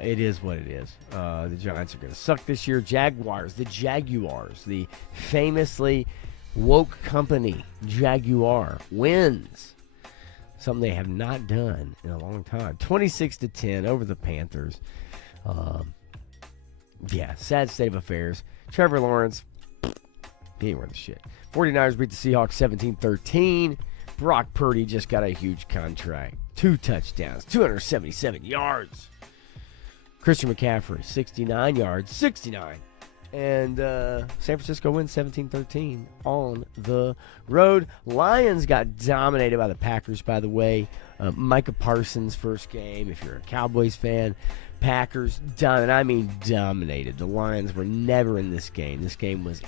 It is what it is. The Giants are going to suck this year. Jaguars, the famously woke company, Jaguar, wins. Something they have not done in a long time. 26-10 over the Panthers. Sad state of affairs. Trevor Lawrence, he ain't worth a shit. 49ers beat the Seahawks 17-13. Brock Purdy just got a huge contract. 2 touchdowns, 277 yards. Christian McCaffrey, 69 yards, 69. And San Francisco wins 17-13 on the road. Lions got dominated by the Packers, by the way. Micah Parsons' first game. If you're a Cowboys fan, Packers dominated. The Lions were never in this game. This game was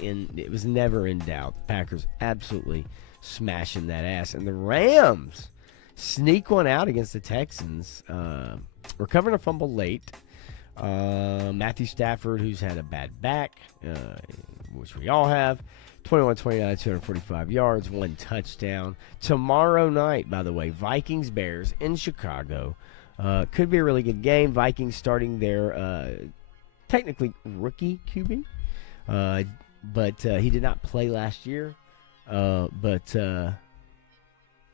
never in doubt. The Packers absolutely smashing that ass. And the Rams sneak one out against the Texans. Recovering a fumble late. Matthew Stafford, who's had a bad back, which we all have, 21-29, 245 yards, 1 touchdown. Tomorrow night, by the way, Vikings-Bears in Chicago. Could be a really good game. Vikings starting their technically rookie QB, but he did not play last year. But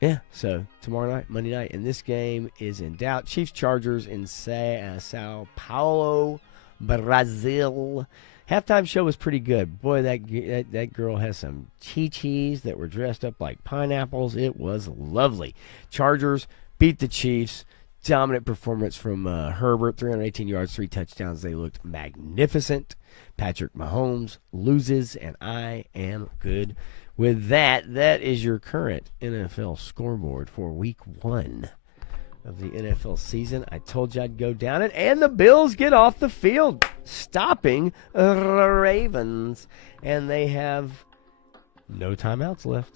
Yeah, so tomorrow night, Monday night, and this game is in doubt. Chiefs Chargers in Sao Paulo, Brazil. Halftime show was pretty good. Boy, that girl has some chi-chis that were dressed up like pineapples. It was lovely. Chargers beat the Chiefs. Dominant performance from Herbert, 318 yards, 3 touchdowns. They looked magnificent. Patrick Mahomes loses, and I am good with that. That is your current NFL scoreboard for week 1 of the NFL season. I told you I'd go down it, and the Bills get off the field, stopping the Ravens, and they have no timeouts left.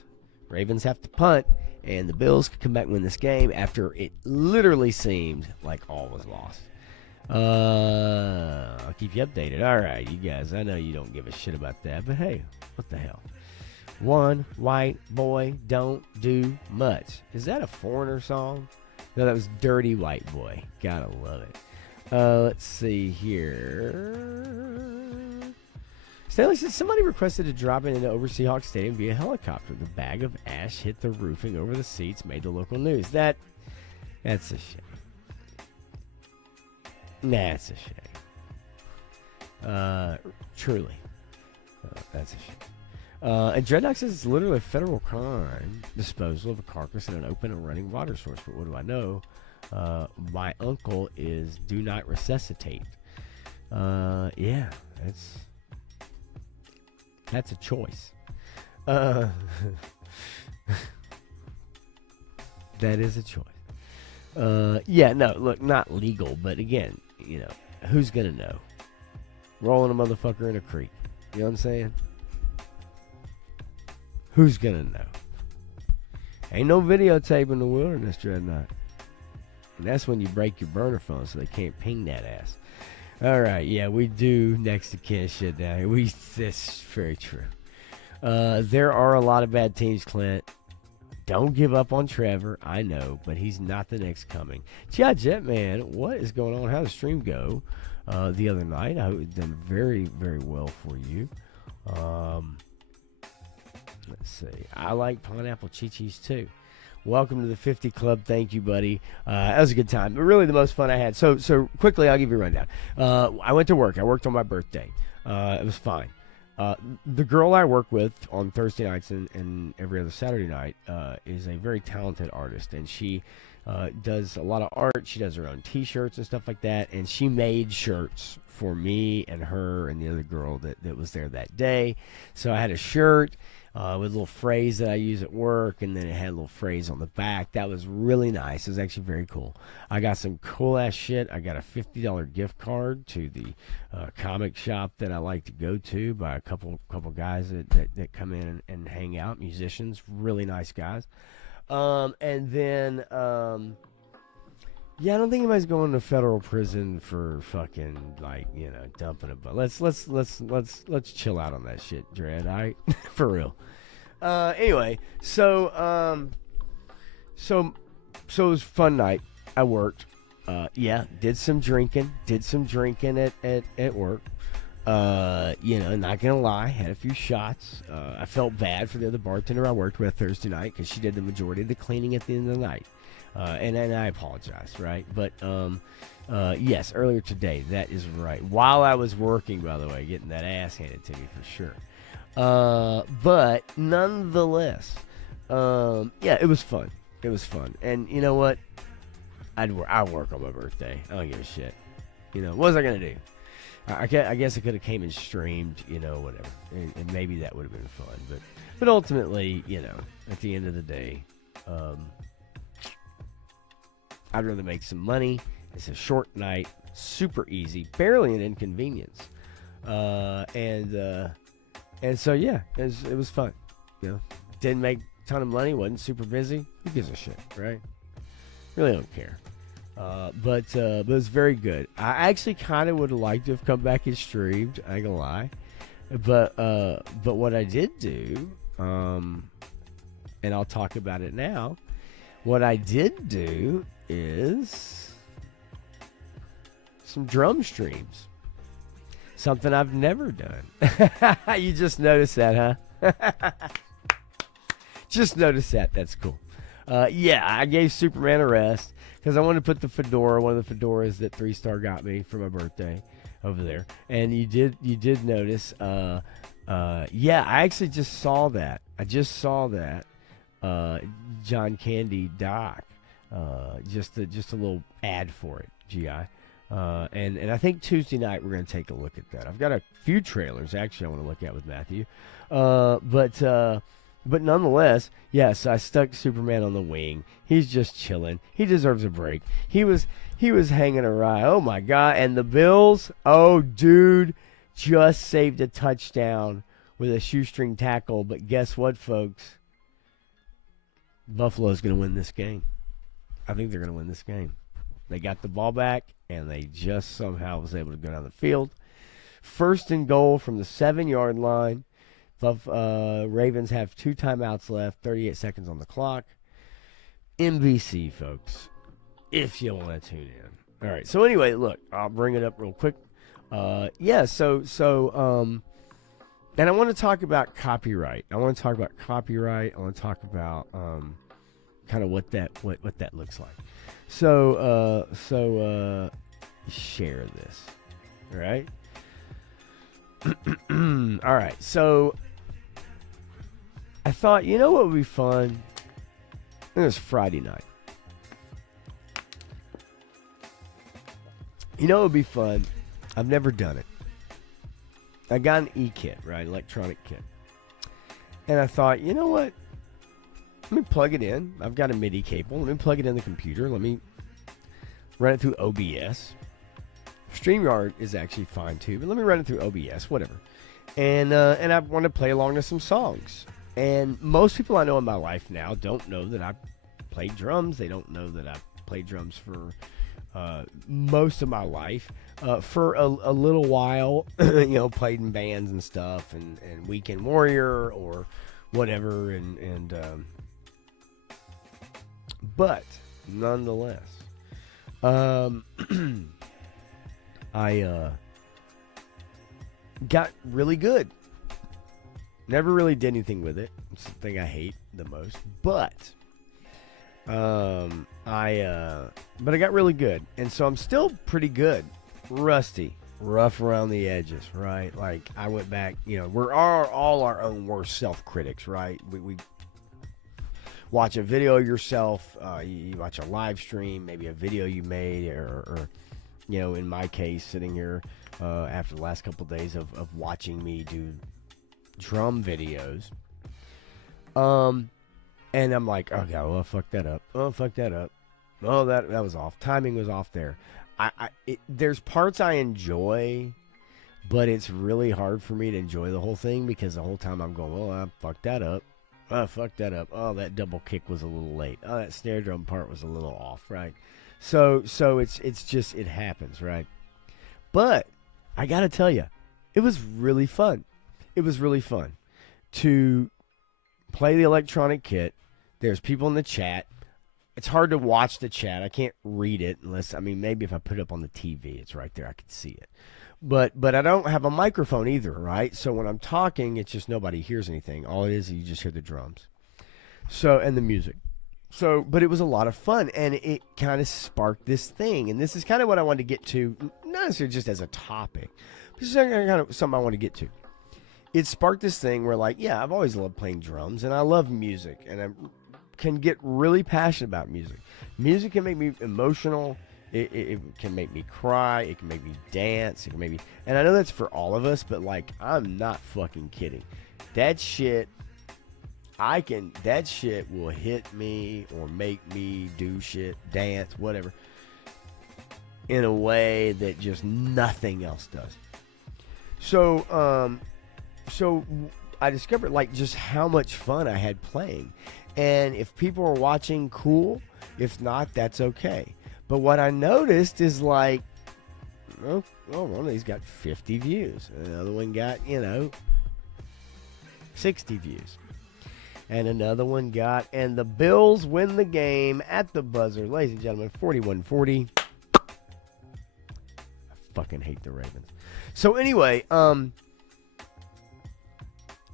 Ravens have to punt, and the Bills could come back and win this game after it literally seemed like all was lost. I'll keep you updated. All right, you guys, I know you don't give a shit about that, but hey, what the hell? One white boy don't do much. Is that a Foreigner song? No, that was Dirty White Boy. Gotta love it. Let's see here. Stanley says somebody requested to drop into Oversea Hawk Stadium via helicopter. The bag of ash hit the roofing over the seats, made the local news. That's a shame. That's a shame. Truly. That's a shame. And Dreadnought says it's literally a federal crime, disposal of a carcass in an open and running water source. But what do I know? My uncle is do not resuscitate. Yeah, that's a choice. That is a choice. Yeah, no, look, not legal, but again, you know, who's gonna know? Rolling a motherfucker in a creek. You know what I'm saying? Who's gonna know? Ain't no videotape in the wilderness, Dreadnought. And that's when you break your burner phone so they can't ping that ass. All right, yeah, we do next to kin shit down here. That's very true. There are a lot of bad teams, Clint. Don't give up on Trevor. I know, but he's not the next coming. G.I. Jetman, what is going on? How did the stream go the other night? I hope it done very, very well for you. Let's see. I like pineapple chi-chis too. Welcome to the 50 Club. Thank you, buddy. That was a good time. But really the most fun I had. So quickly, I'll give you a rundown. I went to work. I worked on my birthday. It was fine. The girl I work with on Thursday nights and every other Saturday night is a very talented artist. And she does a lot of art. She does her own T-shirts and stuff like that. And she made shirts for me and her and the other girl that was there that day. So I had a shirt with a little phrase that I use at work, and then it had a little phrase on the back. That was really nice. It was actually very cool. I got some cool-ass shit. I got a $50 gift card to the comic shop that I like to go to by a couple guys that come in and hang out, musicians, really nice guys. And then, yeah, I don't think anybody's going to federal prison for fucking, like, you know, dumping a butt. Let's chill out on that shit, Dread. All right, for real. Anyway, so it was a fun night. I worked. Yeah, did some drinking at work. You know, not gonna lie, had a few shots. I felt bad for the other bartender I worked with Thursday night because she did the majority of the cleaning at the end of the night. And I apologize, right? But yes, earlier today, that is right. While I was working, by the way, getting that ass handed to me for sure. But nonetheless, yeah, it was fun. It was fun. And you know what? I'll work on my birthday. I don't give a shit. You know, what was I gonna do? I guess I could have came and streamed, you know, whatever, and maybe that would have been fun. But ultimately, you know, at the end of the day, I'd rather make some money. It's a short night, super easy, barely an inconvenience, and so yeah, it was fun. You know, didn't make a ton of money, wasn't super busy. Who gives a shit, right? Really don't care. But it was very good. I actually kind of would have liked to have come back and streamed. I ain't gonna lie, but what I did do, and I'll talk about it now. What I did do is some drum streams. Something I've never done. You just noticed that, huh? Just noticed that. That's cool. Yeah, I gave Superman a rest because I wanted to put the fedora, one of the fedoras that 3-Star got me for my birthday over there. And you did notice, yeah, I actually just saw that. I just saw that John Candy doc. Just a little ad for it, GI. And I think Tuesday night we're going to take a look at that. I've got a few trailers actually I want to look at with Matthew. But nonetheless, yes, I stuck Superman on the wing. He's just chilling. He deserves a break. He was hanging a ride. Oh my God! And the Bills, oh dude, just saved a touchdown with a shoestring tackle. But guess what, folks? Buffalo's going to win this game. I think they're going to win this game. They got the ball back, and they just somehow was able to go down the field. First and goal from the 7-yard line. Ravens have 2 timeouts left, 38 seconds on the clock. NBC, folks, if you want to tune in. All right, so anyway, look, I'll bring it up real quick. And I want to talk about copyright. I want to talk about kind of what that looks like. So share this. All right. All right. So I thought, you know what would be fun? It was Friday night. You know what would be fun? I've never done it. I got an e-kit, right? Electronic kit. And I thought, you know what? Let me plug it in. I've got a MIDI cable. Let me plug it in the computer. Let me run it through OBS. StreamYard is actually fine too, but let me run it through OBS, whatever. And I want to play along to some songs. And most people I know in my life now don't know that I played drums. They don't know that I played drums for most of my life. For a little while, played in bands and stuff, and Weekend Warrior or whatever, but nonetheless, I got really good. Never really did anything with it. It's the thing I hate the most. But I got really good, and so I'm still pretty good. Rusty, rough around the edges, right? Like I went back. We're all our own worst self-critics, right? We watch a video of yourself. You watch a live stream, maybe a video you made, or in my case, sitting here after the last couple of days of watching me do drum videos. And I'm like, okay, well, fuck that up. Oh, fuck that up. Oh, that was off. Timing was off there. There's parts I enjoy, but it's really hard for me to enjoy the whole thing because the whole time I'm going, well, I fucked that up. Oh, fuck that up. Oh, that double kick was a little late. Oh, that snare drum part was a little off, right? So it's just, it happens, right? But I got to tell you, it was really fun. It was really fun to play the electronic kit. There's people in the chat. It's hard to watch the chat. I can't read it maybe if I put it up on the TV, it's right there. I can see it. But I don't have a microphone either, right? So when I'm talking, it's just nobody hears anything. All it is you just hear the drums. And the music. But it was a lot of fun, and it kind of sparked this thing. And this is kind of what I wanted to get to, not necessarily just as a topic, but just kind of something I want to get to. It sparked this thing where, I've always loved playing drums, and I love music, and I can get really passionate about music. Music can make me emotional. It can make me cry. It can make me dance. It can make me, and I know that's for all of us, but I'm not fucking kidding. That shit will hit me or make me do shit, dance, whatever, in a way that just nothing else does. So I discovered just how much fun I had playing. And if people are watching, cool. If not, that's okay. But what I noticed is one of these got 50 views. Another one got, 60 views. And another one got, and the Bills win the game at the buzzer. Ladies and gentlemen, 41-40. I fucking hate the Ravens. So anyway,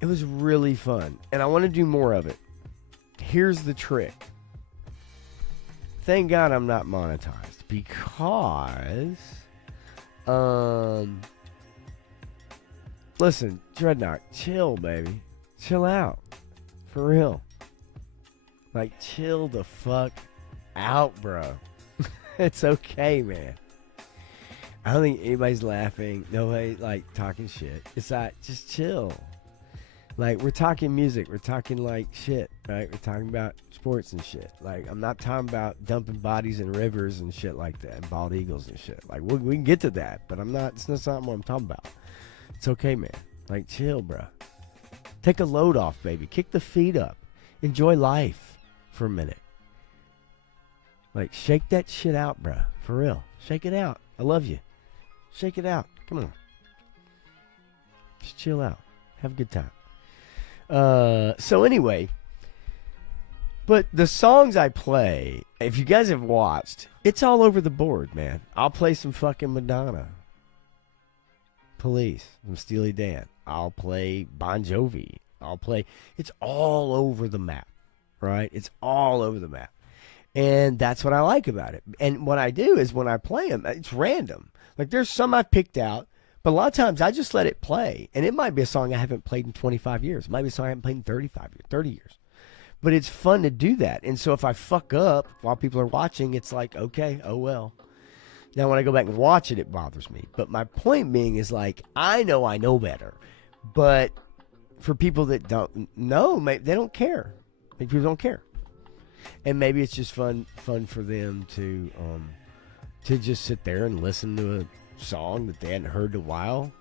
it was really fun. And I want to do more of it. Here's the trick. thank God I'm not monetized because, listen, Dreadnought, chill, baby. Chill out. For real. Like, chill the fuck out, bro. It's okay, man. I don't think anybody's laughing. Nobody, like, talking shit. It's like, just chill. Like, we're talking music. We're talking, like, shit, right? We're talking about sports and shit. Like, I'm not talking about dumping bodies in rivers and shit like that, and bald eagles and shit. Like, we can get to that, but it's not what I'm talking about. It's okay, man. Like, chill, bro. Take a load off, baby. Kick the feet up. Enjoy life for a minute. Like, shake that shit out, bro. For real. Shake it out. I love you. Shake it out. Come on. Just chill out. Have a good time. So anyway, but the songs I play, if you guys have watched, it's all over the board, man. I'll play some fucking Madonna. Police. Some Steely Dan. I'll play Bon Jovi. It's all over the map, right? It's all over the map. And that's what I like about it. And what I do is when I play them, it's random. Like, there's some I've picked out, but a lot of times I just let it play. And it might be a song I haven't played in 25 years. It might be a song I haven't played in 35 years, 30 years. But it's fun to do that. And so if I fuck up while people are watching, it's like, okay, oh well. Now when I go back and watch it, it bothers me. But my point being is, like, I know better. But for people that don't know, they don't care. People don't care. And maybe it's just fun for them to just sit there and listen to a song that they hadn't heard in a while,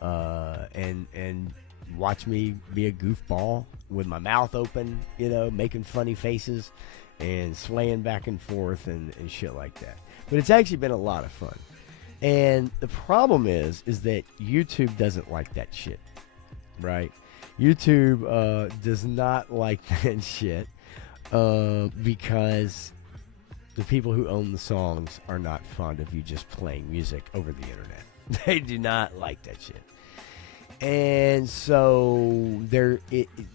and watch me be a goofball with my mouth open, making funny faces and swaying back and forth and shit like that. But it's actually been a lot of fun. And the problem is that YouTube doesn't like that shit, right? YouTube does not like that shit. Because the people who own the songs are not fond of you just playing music over the internet. They do not like that shit. And so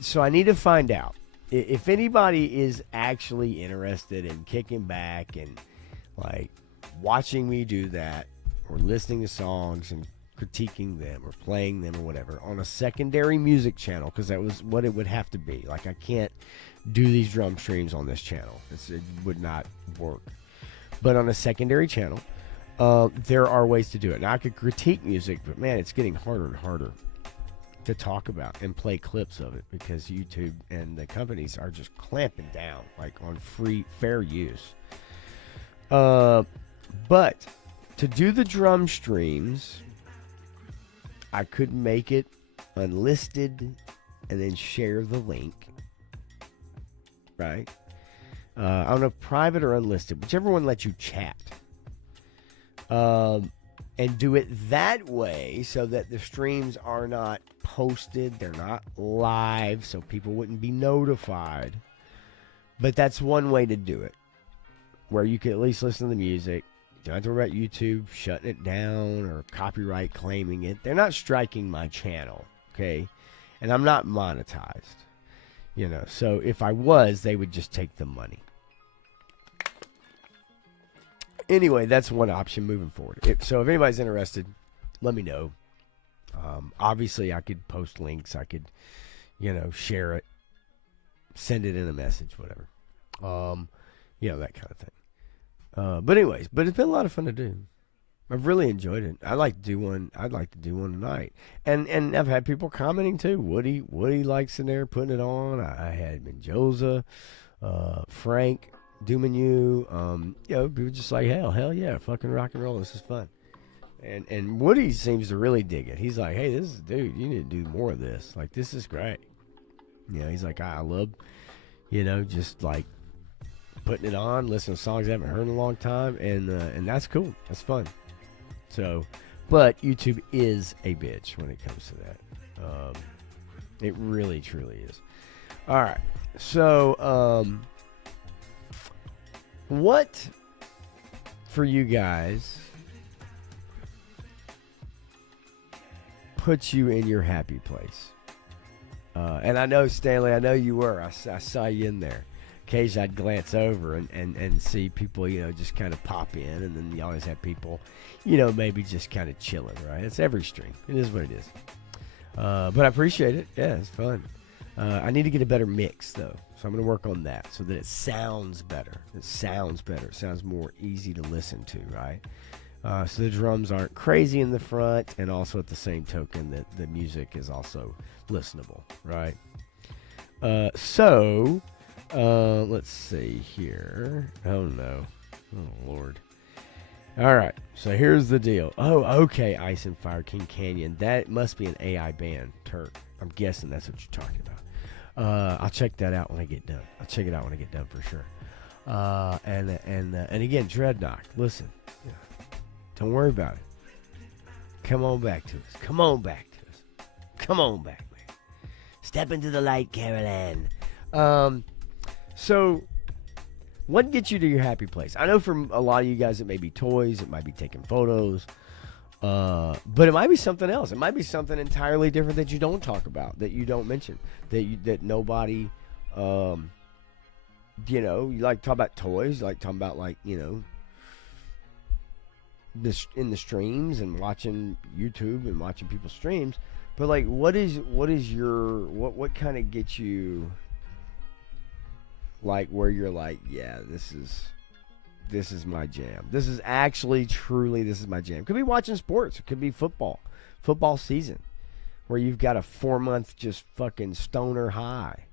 so I need to find out if anybody is actually interested in kicking back and, like, watching me do that, or listening to songs and critiquing them or playing them or whatever on a secondary music channel, because that was what it would have to be. Like, I can't do these drum streams on this channel. It would not work. But on a secondary channel, there are ways to do it. Now, I could critique music, but man, it's getting harder and harder to talk about and play clips of it, because YouTube and the companies are just clamping down, like, on fair use. But to do the drum streams, I could make it unlisted and then share the link. Right? I don't know if private or unlisted, whichever one lets you chat. And do it that way so that the streams are not posted, they're not live, so people wouldn't be notified. But that's one way to do it, where you can at least listen to the music. You don't have to worry about YouTube shutting it down or copyright claiming it. They're not striking my channel, okay? And I'm not monetized. So if I was, they would just take the money. Anyway, that's one option moving forward. So if anybody's interested, let me know. Obviously, I could post links. I could, share it, send it in a message, whatever. That kind of thing. But anyways, it's been a lot of fun to do. I've really enjoyed it. I'd like to do one tonight. And I've had people commenting too. Woody likes in there putting it on. I had Menjoza, Frank, Dumanu. People just like, hell yeah, fucking rock and roll. This is fun. And Woody seems to really dig it. He's like, hey, dude, you need to do more of this. Like, this is great. He's like, I love, just like putting it on, listening to songs I haven't heard in a long time, and that's cool. That's fun. So, but YouTube is a bitch when it comes to that. It really, truly is. All right. So, what for you guys puts you in your happy place? And I know, Stanley, I know you were. I saw you in there. occasionally I'd glance over and see people, just kind of pop in, and then you always have people, maybe just kind of chilling, right? It's every stream. It is what it is. But I appreciate it. Yeah, it's fun. I need to get a better mix, though. So I'm going to work on that so that it sounds better. It sounds better. It sounds more easy to listen to, right? So the drums aren't crazy in the front, and also at the same token that the music is also listenable, right? So let's see here. Oh, no. Oh, Lord. All right, so here's the deal. Oh, okay, Ice and Fire King Canyon. That must be an AI band, Turk. I'm guessing that's what you're talking about. I'll check that out when I get done. I'll check it out when I get done for sure. And again, Dreadnought, listen. Don't worry about it. Come on back to us. Come on back to us. Come on back, man. Step into the light, Caroline. So, what gets you to your happy place? I know for a lot of you guys, it may be toys. It might be taking photos. But it might be something else. It might be something entirely different that you don't talk about, that you don't mention, that nobody, you like to talk about toys, you like talking about this in the streams and watching YouTube and watching people's streams. But what kind of gets you where you're yeah, this is my jam. This is actually truly this is my jam. Could be watching sports. It could be football season, where you've got a 4-month just fucking stoner high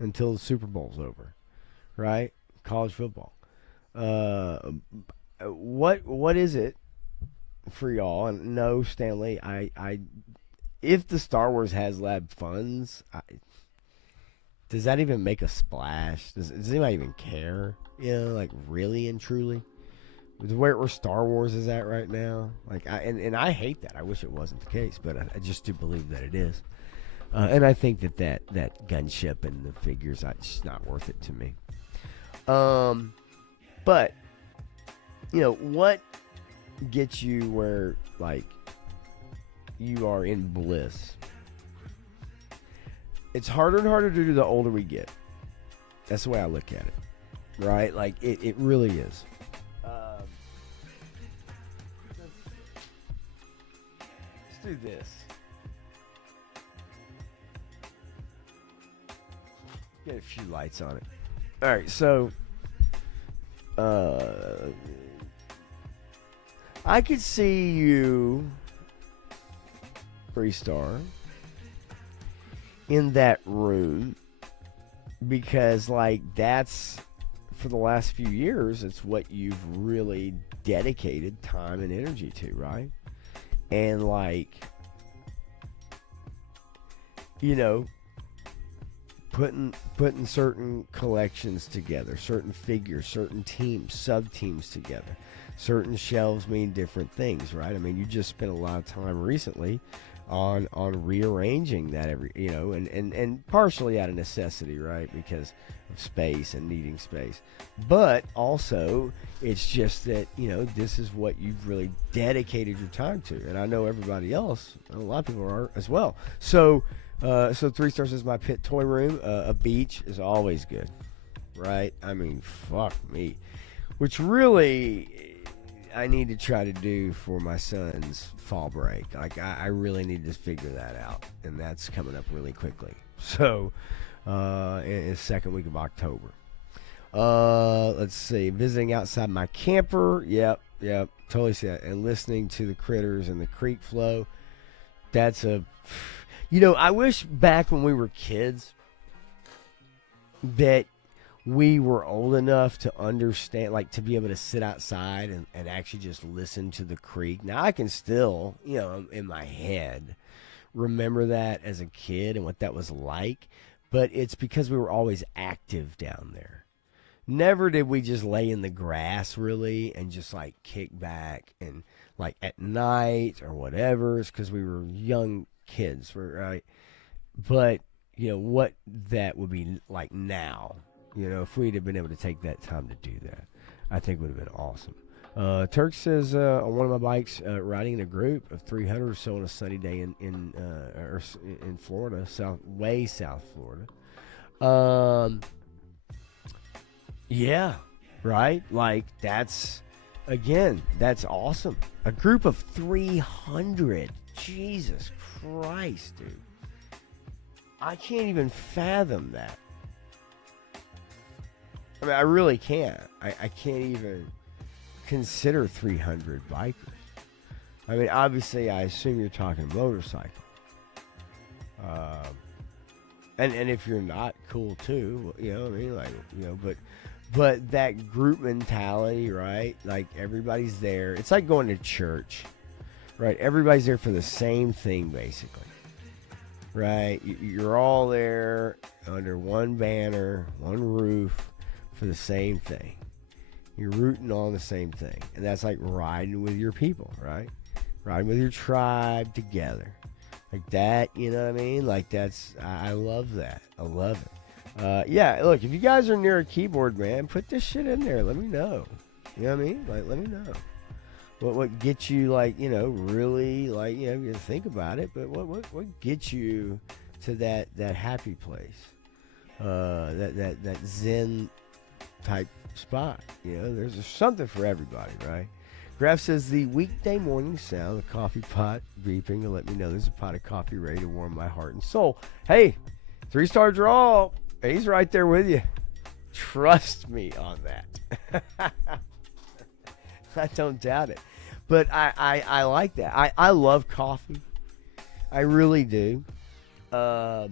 until the Super Bowl's over, right? College football. What is it for y'all? And no, Stanley, I if the Star Wars HasLab funds, does that even make a splash? Does anybody even care? Really and truly, where Star Wars is at right now. And I hate that. I wish it wasn't the case, but I just do believe that it is. And I think that gunship and the figures, it's just not worth it to me. But what gets you where you are in bliss? It's harder and harder to do the older we get. That's the way I look at it, right? It really is. Let's do this. Get a few lights on it. All right, so I could see you, Freestar, in that room, because that's for the last few years, it's what you've really dedicated time and energy to, right? And putting certain collections together, certain figures, certain teams, sub-teams together. Certain shelves mean different things, right? I mean, you just spent a lot of time recently on rearranging that and partially out of necessity, right? Because of space and needing space. But also, it's just that, this is what you've really dedicated your time to. And I know everybody else, a lot of people are as well. So 3 stars is my pit toy room. A beach is always good, right? I mean, fuck me. Which really, I need to try to do for my son's fall break. I really need to figure that out, and that's coming up really quickly. So, in the second week of October. Let's see. Visiting outside my camper. Yep. Totally see that. And listening to the critters and the creek flow. That's I wish back when we were kids that we were old enough to understand, to be able to sit outside and actually just listen to the creek. Now, I can still, in my head, remember that as a kid and what that was like, but it's because we were always active down there. Never did we just lay in the grass, really, and just, kick back and, at night or whatever. It's because we were young kids, right? But, what that would be like now. If we'd have been able to take that time to do that, I think it would have been awesome. Turk says on one of my bikes, riding in a group of 300 or so on a sunny day in Florida, South Florida. Yeah, right? Like, that's awesome. A group of 300. Jesus Christ, dude. I can't even fathom that. I mean, I really can't. I can't even consider 300 bikers. I mean, obviously, I assume you're talking motorcycle. Um, and if you're not, cool too. You know what I mean? Like, but that group mentality, right? Like, everybody's there. It's like going to church, right? Everybody's there for the same thing, basically. Right? You're all there under one banner, one roof for the same thing. You're rooting on the same thing. And that's like riding with your people, right? Riding with your tribe together. Like that, you know what I mean? Like I love that. I love it. Yeah, look, if you guys are near a keyboard, man, put this shit in there. Let me know. You know what I mean? Like, let me know. What gets you, like, really, like, you think about it, but what gets you to that happy place, that zen type spot? There's something for everybody, right? Graf says the weekday morning sound, the coffee pot beeping to let me know there's a pot of coffee ready to warm my heart and soul. Hey, 3-star draw. He's right there with you. Trust me on that. I don't doubt it. But I like that. I love coffee. I really do. I've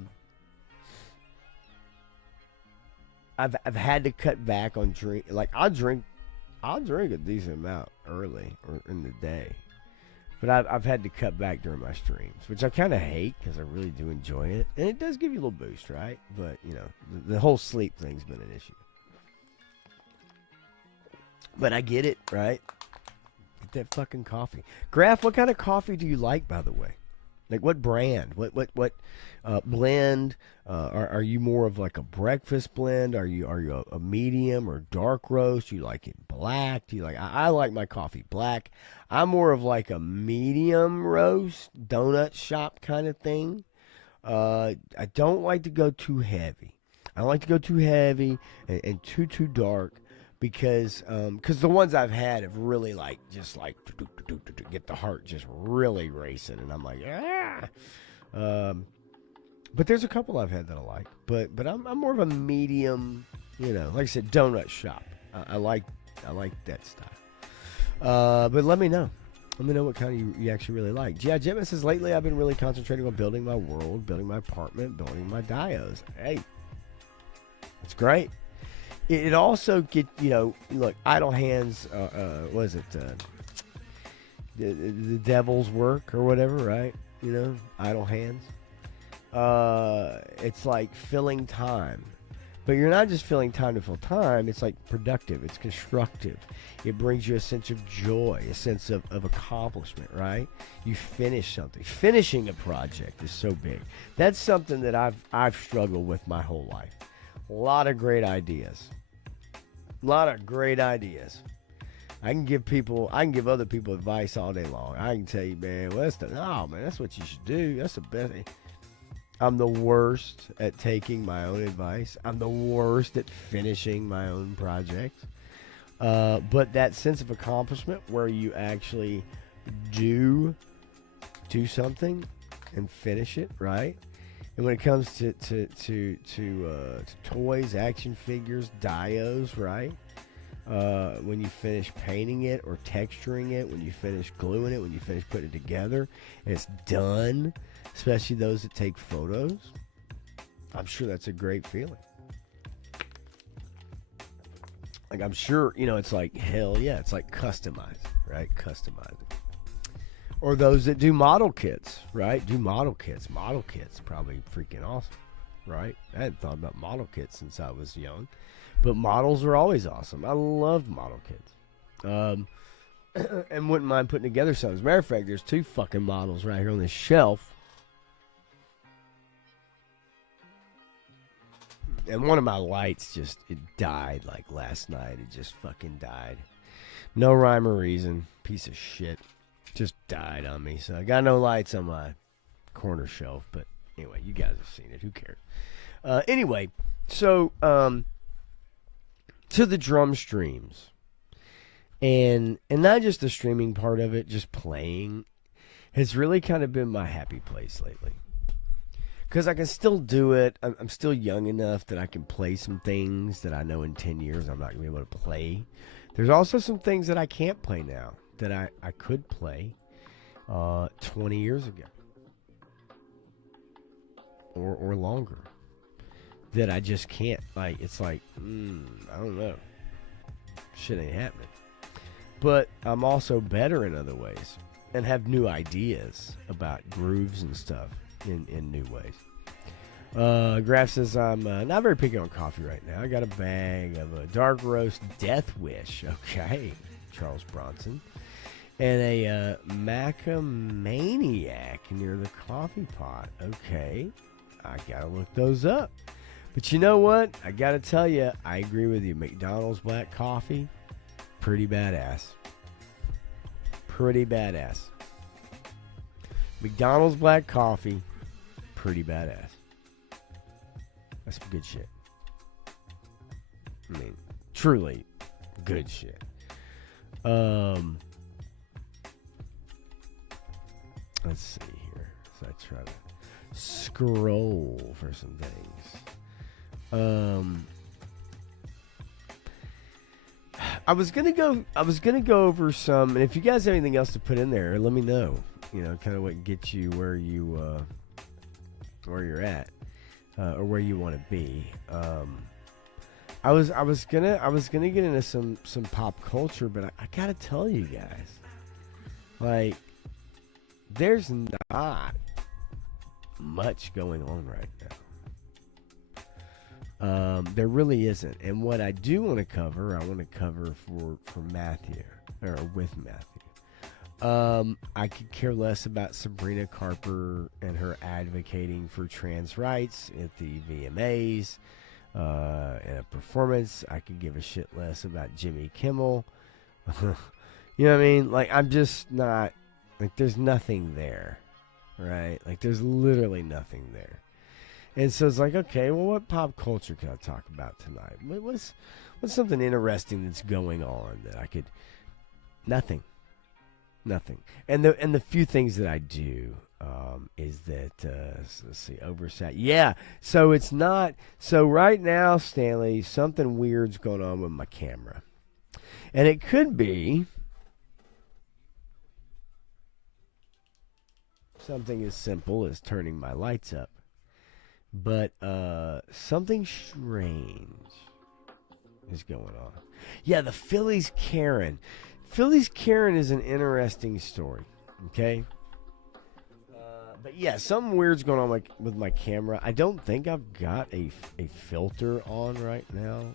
had to cut back on drink. Like, I'll drink a decent amount early or in the day. But I've had to cut back during my streams, which I kind of hate because I really do enjoy it. And it does give you a little boost, right? But, the whole sleep thing's been an issue. But I get it, right? Get that fucking coffee. Graf, what kind of coffee do you like, by the way? Like, what brand? What blend? Are you more of like a breakfast blend? Are you a medium or dark roast? Do you like it black? Do you like? I like my coffee black. I'm more of like a medium roast, donut shop kind of thing. I don't like to go too heavy. I don't like to go too heavy and too dark. Because the ones I've had have really just get the heart just really racing, and I'm like, but there's a couple I've had that I like, but I'm more of a medium, like I said, donut shop. I like that style. But let me know what kind you actually really like. Yeah, Jim says lately I've been really concentrating on building my world, building my apartment, building my dios. Hey, that's great. It also get look, idle hands. What is it? The devil's work or whatever, right? Idle hands. It's like filling time, but you're not just filling time to fill time. It's like productive. It's constructive. It brings you a sense of joy, a sense of accomplishment, right? You finish something. Finishing a project is so big. That's something that I've struggled with my whole life. A lot of great ideas. I can give other people advice all day long. I can tell you, man, that's what you should do. That's the best. I'm the worst at taking my own advice. I'm the worst at finishing my own projects. But that sense of accomplishment where you actually do something and finish it, right? And when it comes to toys, action figures, dios, right? When you finish painting it or texturing it, when you finish gluing it, when you finish putting it together, and it's done, especially those that take photos, I'm sure that's a great feeling. Like, I'm sure, it's like, hell yeah, it's like customizing, right? Customizing. Or those that do model kits, right? Model kits, probably freaking awesome, right? I hadn't thought about model kits since I was young. But models are always awesome. I love model kits. And wouldn't mind putting together some. As a matter of fact, there's 2 fucking models right here on this shelf. And one of my lights it died like last night. It just fucking died. No rhyme or reason. Piece of shit. Just died on me. So I got no lights on my corner shelf. But anyway, you guys have seen it. Who cares? Anyway, so to the drum streams. And not just the streaming part of it, just playing has really kind of been my happy place lately. Because I can still do it. I'm still young enough that I can play some things that I know in 10 years I'm not going to be able to play. There's also some things that I can't play now that I could play 20 years ago. Or longer. That I just can't. Like, it's like, I don't know. Shit ain't happening. But I'm also better in other ways and have new ideas about grooves and stuff in new ways. Graf says, I'm not very picky on coffee right now. I got a bag of a dark roast Death Wish. Okay, Charles Bronson. And a Macamaniac near the coffee pot. Okay, I got to look those up. But you know what? I got to tell you, I agree with you. McDonald's black coffee, pretty badass. Pretty badass. McDonald's black coffee, pretty badass. That's some good shit. I mean, truly good shit. Let's see here. So I try to scroll for some things. I was gonna go over some, and if you guys have anything else to put in there, let me know. You know, kind of what gets you where you're at, or where you want to be. I was gonna get into some pop culture, but I gotta tell you guys, like, there's not much going on right now. There really isn't. And what I do want to cover, I want to cover for Matthew, or with Matthew. I could care less about Sabrina Carpenter and her advocating for trans rights at the VMAs, in a performance. I could give a shit less about Jimmy Kimmel. You know what I mean? Like, I'm just not, like, there's nothing there, right? Like, there's literally nothing there. And so it's like, okay, well, what pop culture can I talk about tonight? What's something interesting that's going on that I could? Nothing. And the few things that I do is that let's see, oversight. Yeah. So it's not. So right now, Stanley, something weird's going on with my camera, and it could be something as simple as turning my lights up. But something strange is going on. Yeah, the Phillies Karen. Phillies Karen is an interesting story. Okay? But yeah, something weird's going on with my camera. I don't think I've got a filter on right now.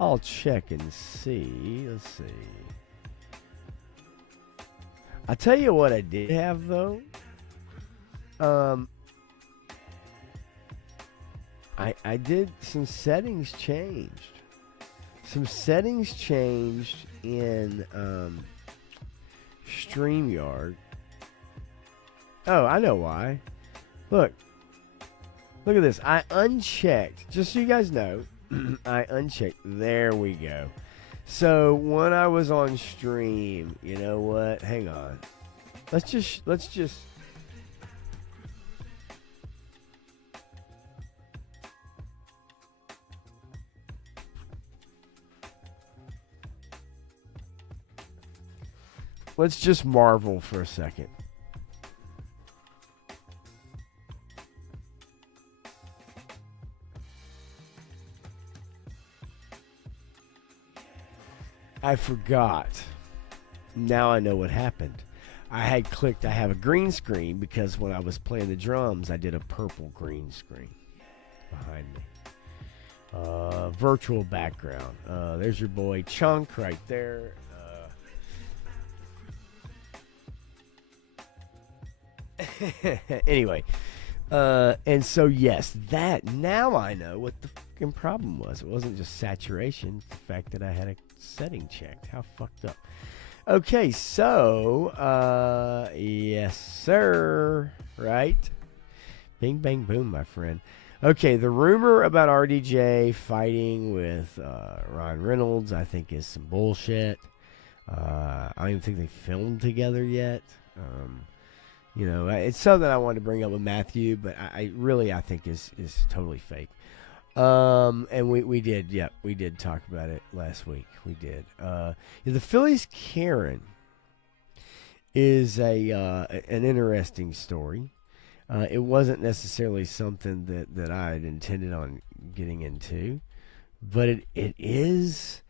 I'll check and see. Let's see. I'll tell you what I did have, though. I did some settings changed. Some settings changed in StreamYard. Oh, I know why. Look at this. I unchecked, just so you guys know, I unchecked. There we go. So when I was on stream, you know what? Hang on. Let's just marvel for a second. I forgot. Now I know what happened. I had clicked, I have a green screen because when I was playing the drums, I did a purple green screen behind me. Virtual background. There's your boy Chunk right there. Anyway, and so yes, that now I know what the fucking problem was. It wasn't just saturation; it's the fact that I had a setting checked. How fucked up. Okay, so yes, sir. Right? Bing, bang, boom, my friend. Okay, the rumor about RDJ fighting with Ryan Reynolds, I think, is some bullshit. I don't even think they filmed together yet. It's something I wanted to bring up with Matthew, but I think is totally fake. And we did talk about it last week. We did. The Phillies Karen is an interesting story. It wasn't necessarily something that I had intended on getting into, but it is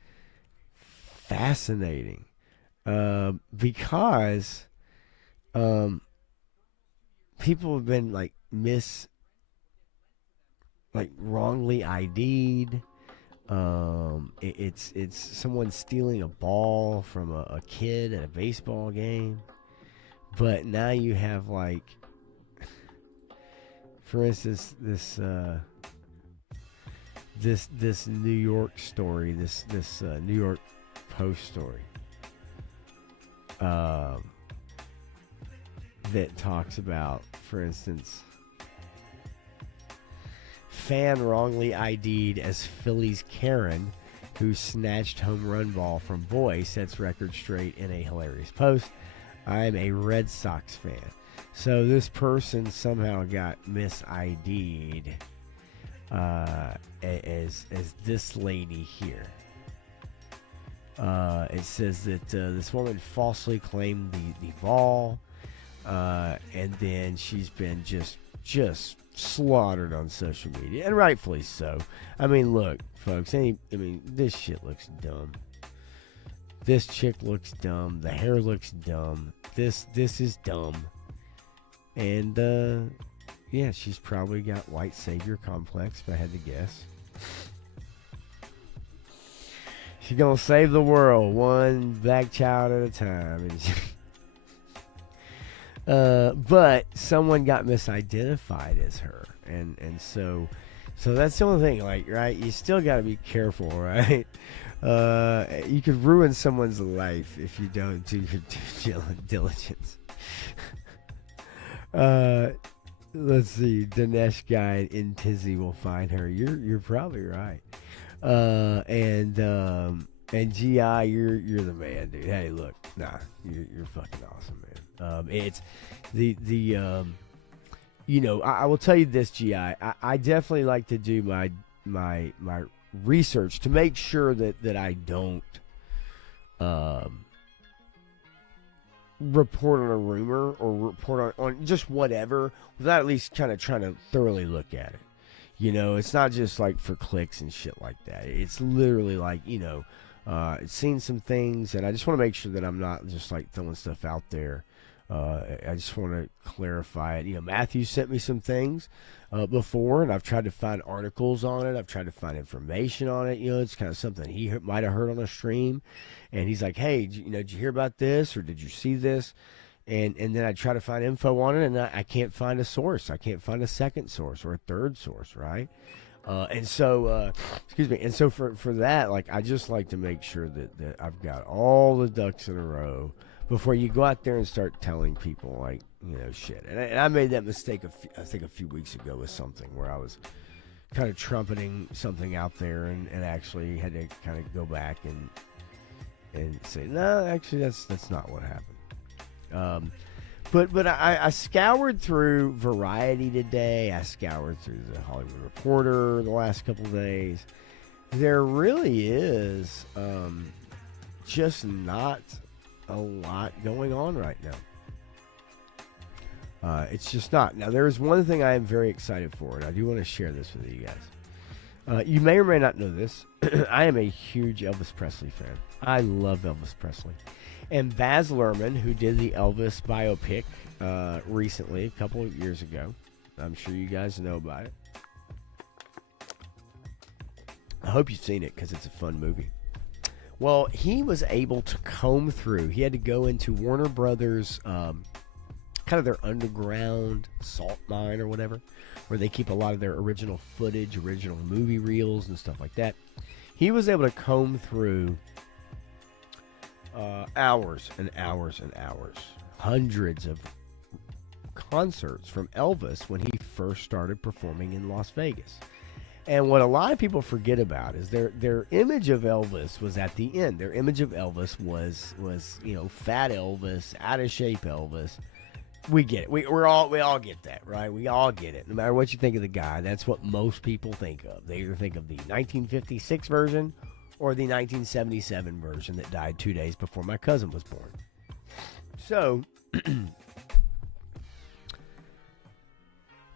fascinating because people have been wrongly ID'd. It's someone stealing a ball from a kid at a baseball game, but now you have for instance, this New York story, this New York Post story, that talks about, for instance, fan wrongly ID'd as Phillies Karen, who snatched home run ball from boy, sets record straight in a hilarious post. I'm a Red Sox fan. So this person somehow got mis-ID'd as this lady here. It says that this woman falsely claimed the ball, and then she's been just slaughtered on social media, and rightfully so. I mean, look, folks. This shit looks dumb. This chick looks dumb. The hair looks dumb. This is dumb. And, yeah, she's probably got white savior complex, if I had to guess. She's going to save the world one black child at a time. But someone got misidentified as her. And so that's the only thing, right? You still got to be careful, right? You could ruin someone's life if you don't do your due diligence. Let's see. Dinesh guy in Tizzy will find her. You're probably right. And GI, you're the man, dude. Hey, look, you're fucking awesome, man. It's I will tell you this, GI. I definitely like to do my research to make sure that I don't report on a rumor or report on just whatever without at least kind of trying to thoroughly look at it. It's not just for clicks and shit like that. It's literally it's seen some things, and I just want to make sure that I'm not just throwing stuff out there. I just want to clarify it. Matthew sent me some things before, and I've tried to find articles on it. I've tried to find information on it. It's kind of something he might have heard on a stream, and he's like, "Hey, did you hear about this, or did you see this?" And then I try to find info on it, and I can't find a source. I can't find a second source or a third source, right? And so, excuse me. And so for that, I just like to make sure that I've got all the ducks in a row before you go out there and start telling people shit. And I made that mistake I think a few weeks ago with something where I was kind of trumpeting something out there and actually had to kind of go back and say, no, actually that's not what happened. But I scoured through Variety today. I scoured through the Hollywood Reporter the last couple of days. There really is just not a lot going on right now. It's just not. Now, there is one thing I am very excited for, and I do want to share this with you guys. You may or may not know this. I am a huge Elvis Presley fan. I love Elvis Presley. And Baz Luhrmann, who did the Elvis biopic recently, a couple of years ago, I'm sure you guys know about it. I hope you've seen it because it's a fun movie. Well, he was able to comb through. He had to go into Warner Brothers, kind of their underground salt mine or whatever, where they keep a lot of their original footage, original movie reels and stuff like that. He was able to comb through hours and hours and hours, hundreds of concerts from Elvis when he first started performing in Las Vegas. And what a lot of people forget about is their image of Elvis was at the end. Their image of Elvis was fat Elvis, out of shape Elvis. We get it. We all get that, right? We all get it. No matter what you think of the guy, that's what most people think of. They either think of the 1956 version or the 1977 version that died 2 days before my cousin was born. So,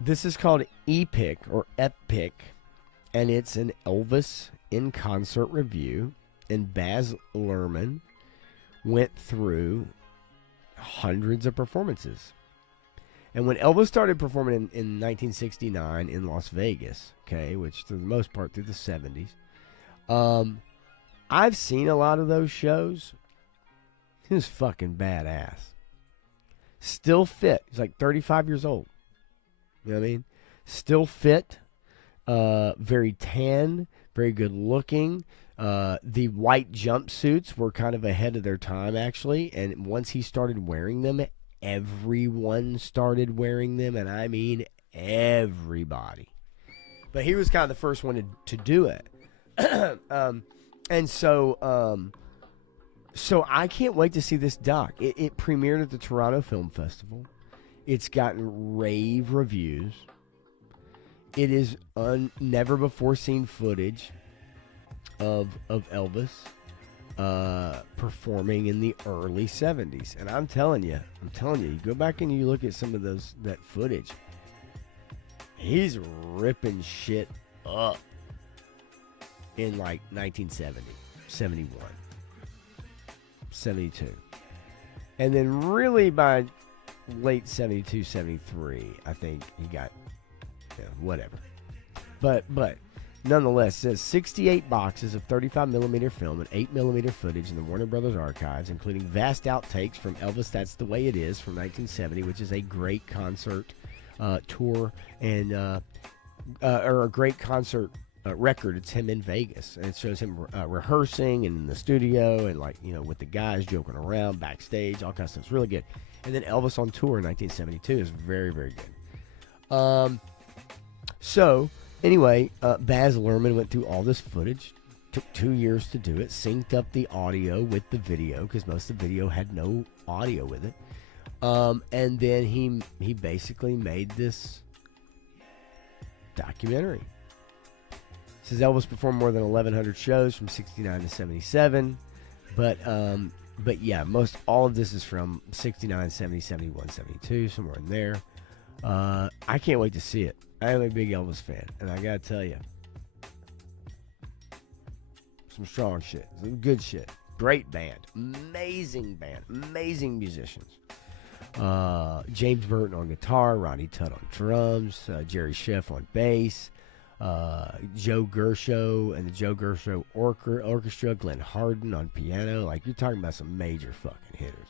this is called Epic or Epic, and it's an Elvis in concert review. And Baz Luhrmann went through hundreds of performances. And when Elvis started performing in 1969 in Las Vegas, okay, which for the most part through the 70s, I've seen a lot of those shows. He was fucking badass. Still fit. He's like 35 years old. You know what I mean? Still fit. Very tan. Very good looking. The white jumpsuits were kind of ahead of their time, actually. And once he started wearing them, everyone started wearing them. And I mean everybody. But he was kind of the first one to do it. And so I can't wait to see this doc. It premiered at the Toronto Film Festival. It's gotten rave reviews. It is never before seen footage of Elvis performing in the early 70s. And I'm telling you, you go back and you look at some of that footage. He's ripping shit up in like 1970, 71, 72. And then really by late 72, 73, I think he got, whatever. But nonetheless, it says 68 boxes of 35mm film and 8mm footage in the Warner Brothers archives, including vast outtakes from Elvis That's the Way It Is from 1970, which is a great concert tour and or a great concert record. It's him in Vegas, and it shows him rehearsing and in the studio and with the guys joking around backstage, all kinds of stuff. It's really good. And then Elvis on tour in 1972 is very, very good. So anyway, Baz Luhrmann went through all this footage. Took 2 years to do it. Synced up the audio with the video because most of the video had no audio with it. And then he basically made this documentary. It says Elvis performed more than 1,100 shows from 69 to 77. But yeah, most all of this is from 69, 70, 71, 72, somewhere in there. I can't wait to see it. I am a big Elvis fan, and I gotta tell you, some strong shit, some good shit. Great band, amazing musicians. James Burton on guitar, Ronnie Tutt on drums, Jerry Schiff on bass, Joe Gershow and the Joe Gershow Orchestra, Glenn Hardin on piano. Like, you're talking about some major fucking hitters.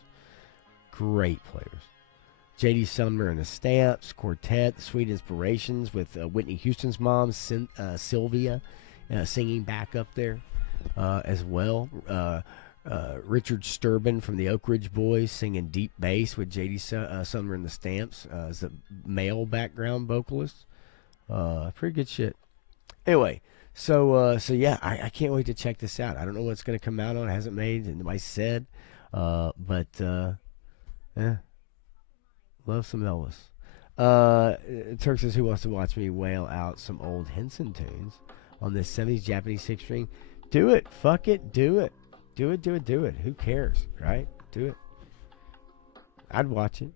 Great players. J.D. Sumner and the Stamps Quartet, the Sweet Inspirations with Whitney Houston's mom, Sylvia, singing back up there as well. Richard Sturban from the Oak Ridge Boys singing deep bass with J.D. Sumner and the Stamps as the male background vocalist. Pretty good shit. Anyway, so yeah, I can't wait to check this out. I don't know what's going to come out on. It hasn't made, and nobody said. But yeah. Love some Elvis. Turk says, who wants to watch me wail out some old Henson tunes on this 70s Japanese 6-string? Do it. Fuck it. Do it. Do it. Who cares, right? Do it. I'd watch it.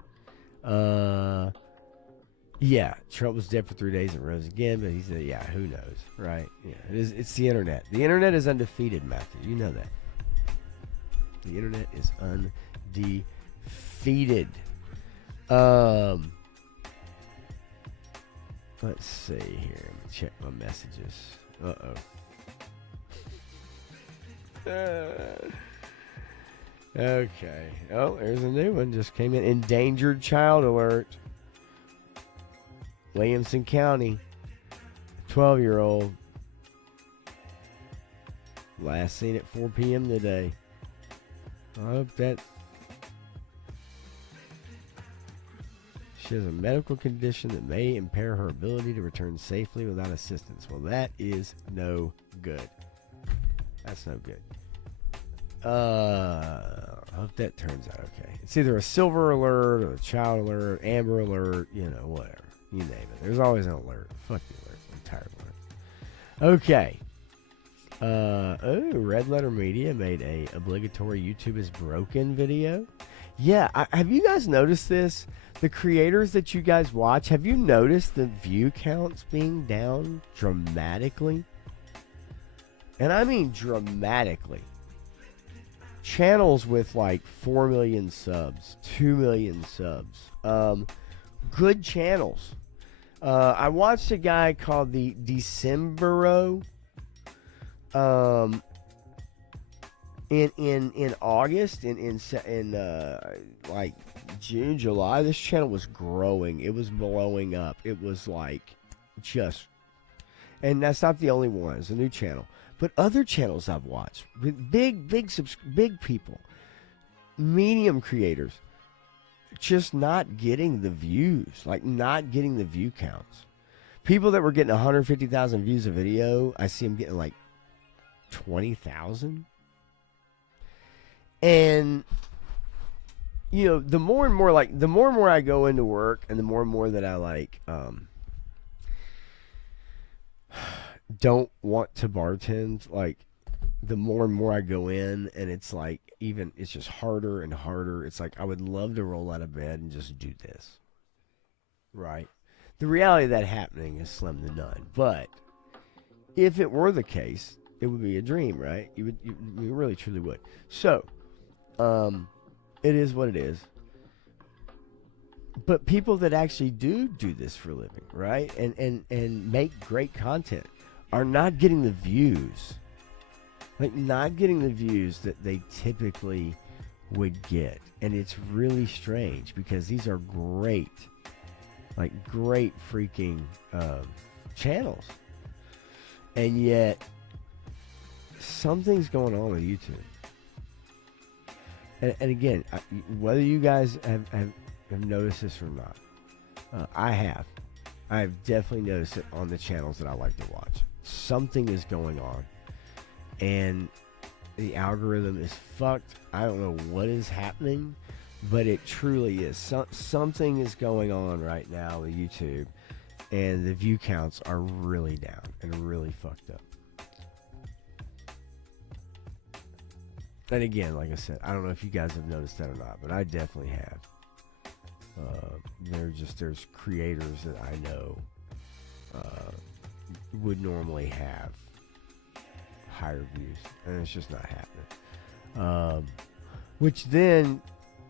Yeah, Trump was dead for 3 days and rose again, but he said, yeah, who knows, right? Yeah, it's the internet. The internet is undefeated, Matthew. You know that. The internet is undefeated. Let's see here. Let me check my messages. Okay. Oh, there's a new one. Just came in. Endangered child alert. Williamson County. 12-year-old. Last seen at 4 p.m. today. I hope that She has a medical condition that may impair her ability to return safely without assistance. Well, that is no good. That's no good. I hope that turns out okay. It's either a silver alert or a child alert, amber alert, whatever. You name it. There's always an alert. Fuck the alert. I'm tired of alerts. Okay. Red Letter Media made a obligatory YouTube is broken video. Yeah, have you guys noticed this? The creators that you guys watch, have you noticed the view counts being down dramatically? And I mean dramatically. Channels with like 4 million subs, 2 million subs. Good channels. I watched a guy called the Decembero. In August, in like June, July, this channel was growing. It was blowing up. It was like just, and that's not the only one. It's a new channel, but other channels I've watched, big people, medium creators, just not getting the views, like not getting the view counts. People that were getting 150,000 views a video, I see them getting like 20,000. And the more and more I go into work, and the more that I don't want to bartend, like the more and more I go in, and it's like it's just harder and harder. It's like I would love to roll out of bed and just do this. Right? The reality of that happening is slim to none. But if it were the case, it would be a dream, right? You really truly would. So, it is what it is. But people that actually do this for a living, right? And make great content are not getting the views. Like, not getting the views that they typically would get. And it's really strange because these are great freaking channels. And yet, something's going on with YouTube. And again, whether you guys have noticed this or not, I have. I've definitely noticed it on the channels that I like to watch. Something is going on. And the algorithm is fucked. I don't know what is happening, but it truly is. Something is going on right now with YouTube. And the view counts are really down and really fucked up. And again, like I said, I don't know if you guys have noticed that or not, but I definitely have. There's creators that I know would normally have higher views, and it's just not happening. Which then,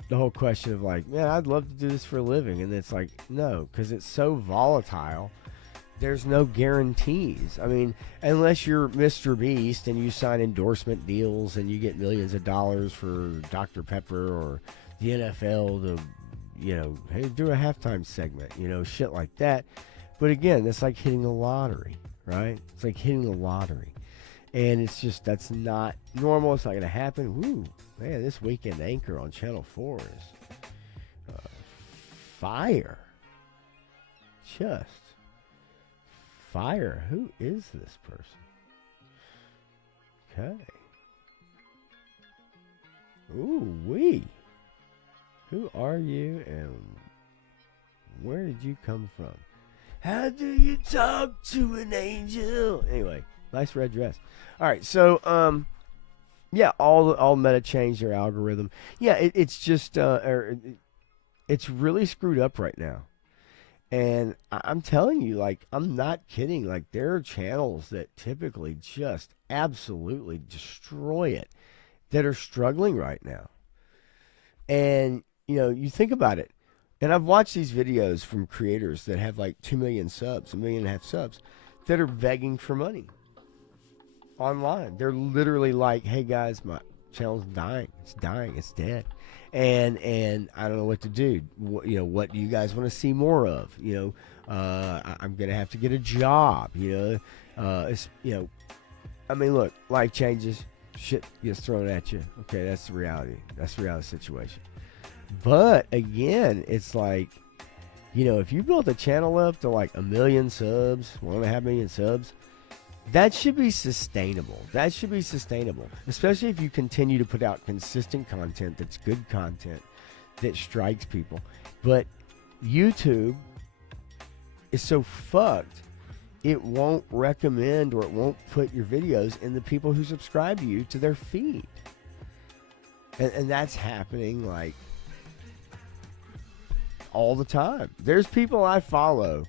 the whole question of like, man, I'd love to do this for a living, and it's like, no, because it's so volatile. There's no guarantees. I mean, unless you're Mr. Beast and you sign endorsement deals and you get millions of dollars for Dr. Pepper or the NFL to, hey, do a halftime segment, shit like that. But again, that's like hitting the lottery, right? It's like hitting the lottery. And it's just, that's not normal. It's not going to happen. Woo, man, this weekend anchor on Channel 4 is fire. Just fire. Who is this person? Okay. Ooh, wee. Who are you and where did you come from? How do you talk to an angel? Anyway, nice red dress. All right, so yeah, all Meta changed their algorithm. Yeah, it's just it's really screwed up right now. And I'm telling you, like, I'm not kidding. Like, there are channels that typically just absolutely destroy it that are struggling right now. And, you think about it. And I've watched these videos from creators that have like 2 million subs, 1.5 million subs, that are begging for money online. They're literally like, hey, guys, my channel's dying. It's dying. It's dead. And I don't know what to do. What do you guys want to see more of? I'm gonna have to get a job. It's I mean, look, life changes, shit gets thrown at you. Okay, that's the reality. That's the reality situation. But again, it's like If you built a channel up to like 1 million subs, 1.5 million subs, that should be sustainable. That should be sustainable, especially if you continue to put out consistent content that's good content that strikes people. But YouTube is so fucked, it won't recommend or it won't put your videos in the people who subscribe to you to their feed. And that's happening like all the time. There's people I follow.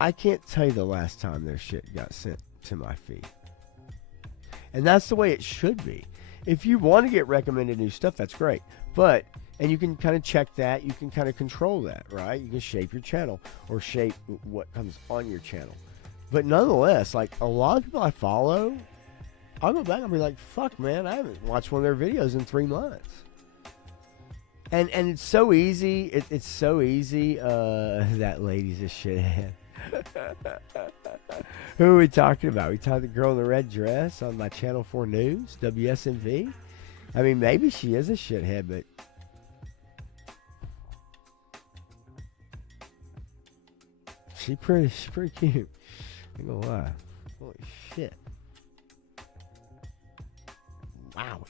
I can't tell you the last time their shit got sent to my feed. And that's the way it should be. If you want to get recommended new stuff, that's great. And you can kind of check that. You can kind of control that, right? You can shape your channel or shape what comes on your channel. But nonetheless, like a lot of people I follow, I'll go back and be like, fuck, man, I haven't watched one of their videos in 3 months. And it's so easy. It's so easy. That lady's a shithead. Who are we talking about? We talking the girl in the red dress on my Channel 4 News, WSMV? I mean, maybe she is a shithead, but she's pretty cute. I'm gonna lie. Holy shit. Wowie.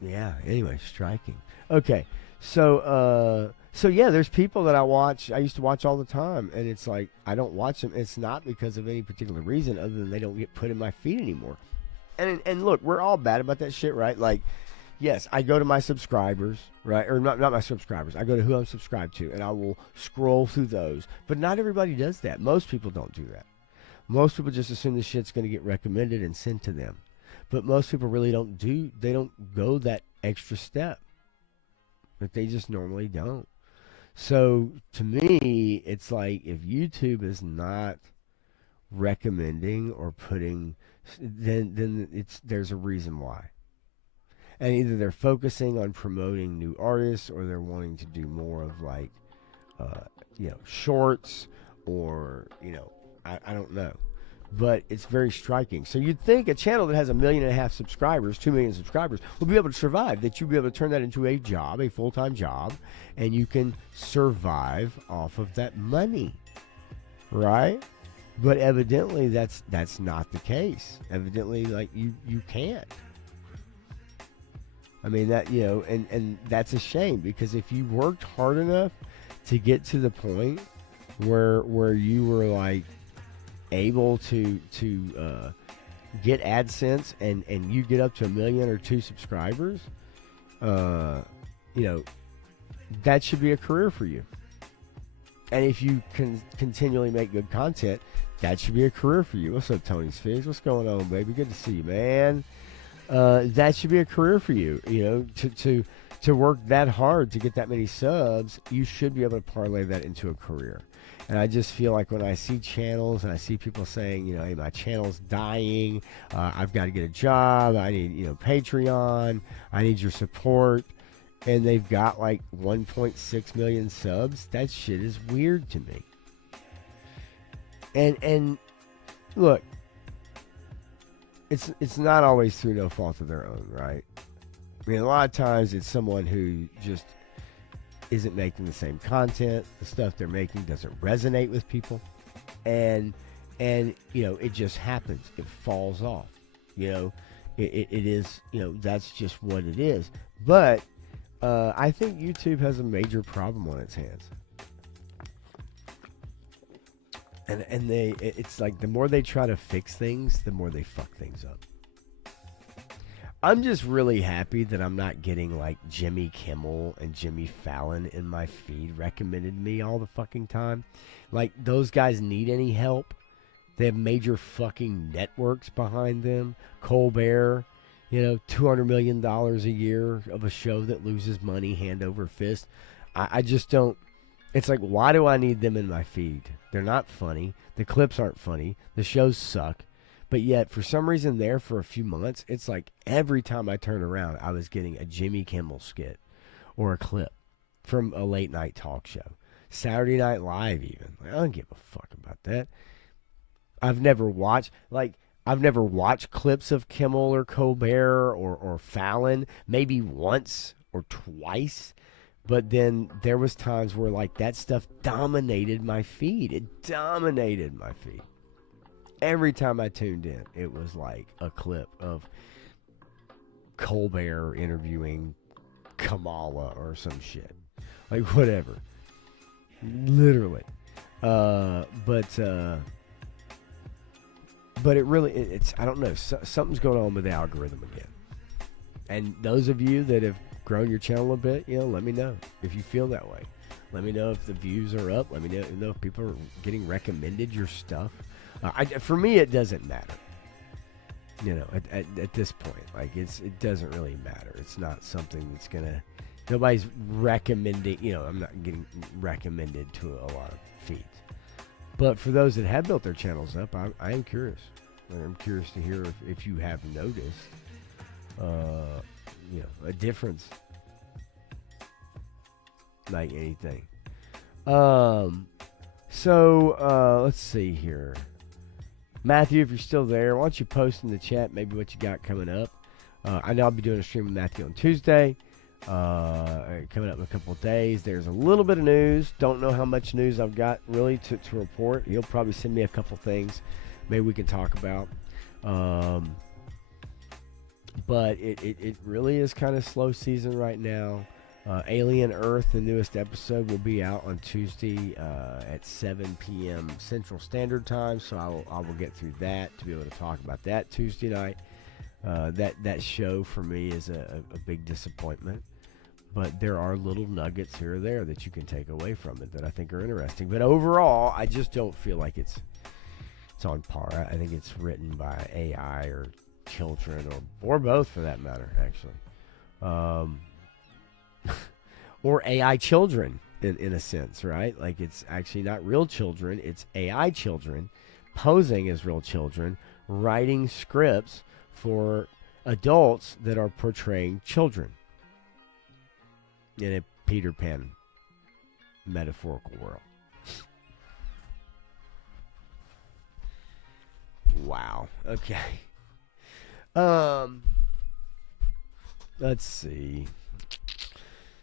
Yeah, anyway, striking. Okay, so yeah, there's people that I used to watch all the time, and it's like, I don't watch them. It's not because of any particular reason other than they don't get put in my feed anymore. And look, we're all bad about that shit, right? Like, yes, I go to my subscribers, right? Or not my subscribers. I go to who I'm subscribed to, and I will scroll through those. But not everybody does that. Most people don't do that. Most people just assume the shit's going to get recommended and sent to them. But most people really don't go that extra step. But they just normally don't. So to me, it's like if YouTube is not recommending or putting, then there's a reason why. And either they're focusing on promoting new artists, or they're wanting to do more of like, shorts, or I don't know. But it's very striking. So you'd think a channel that has 1.5 million subscribers, 2 million subscribers, will be able to survive. That you'll be able to turn that into a job, a full-time job, and you can survive off of that money, right? But evidently that's not the case. Evidently, like you can't. I mean that and that's a shame, because if you worked hard enough to get to the point where you were like able to get AdSense and you get up to 1 million or 2 subscribers, that should be a career for you. And if you can continually make good content, that should be a career for you. What's up, Tony Sphinx? What's going on, baby? Good to see you, man. That should be a career for you. To work that hard to get that many subs, you should be able to parlay that into a career. And I just feel like when I see channels and I see people saying, hey, my channel's dying, I've got to get a job, I need, Patreon, I need your support, and they've got like 1.6 million subs, that shit is weird to me. And look, it's not always through no fault of their own, right? I mean, a lot of times it's someone who just isn't making the same content. The stuff they're making doesn't resonate with people, and it just happens. It falls off. It is, that's just what it is. But I think YouTube has a major problem on its hands, and it's like the more they try to fix things, the more they fuck things up. I'm just really happy that I'm not getting like Jimmy Kimmel and Jimmy Fallon in my feed recommended me all the fucking time. Like, those guys need any help. They have major fucking networks behind them. Colbert, $200 million a year of a show that loses money hand over fist. I just don't. It's like, why do I need them in my feed? They're not funny. The clips aren't funny. The shows suck. But yet, for some reason, there for a few months, it's like every time I turned around, I was getting a Jimmy Kimmel skit or a clip from a late night talk show. Saturday Night Live, even. I don't give a fuck about that. I've never watched clips of Kimmel or Colbert or Fallon, maybe once or twice. But then there was times where like that stuff dominated my feed. It dominated my feed. Every time I tuned in, it was like a clip of Colbert interviewing Kamala or some shit. Like whatever. Literally. But it really, it's I don't know. Something's going on with the algorithm again. And those of you that have grown your channel a bit, let me know if you feel that way. Let me know if the views are up. Let me know if people are getting recommended your stuff. For me, it doesn't matter. At this point, like it doesn't really matter. It's not something that's gonna. Nobody's recommending. I'm not getting recommended to a lot of feeds. But for those that have built their channels up, I am curious. I'm curious to hear if you have noticed, a difference. Like anything. So let's see here. Matthew, if you're still there, why don't you post in the chat maybe what you got coming up? I know I'll be doing a stream with Matthew on Tuesday. Coming up in a couple of days. There's a little bit of news. Don't know how much news I've got really to report. He'll probably send me a couple things maybe we can talk about. But it really is kind of slow season right now. Alien Earth, the newest episode, will be out on Tuesday at 7 p.m. Central Standard Time. So I will get through that to be able to talk about that Tuesday night. That show for me is a big disappointment. But there are little nuggets here or there that you can take away from it that I think are interesting. But overall, I just don't feel like it's on par. I think it's written by AI or children or both for that matter, actually. Or AI children in a sense, right? Like it's actually not real children. It's AI children posing as real children, writing scripts for adults that are portraying children in a Peter Pan metaphorical world. Wow. Okay. Let's see.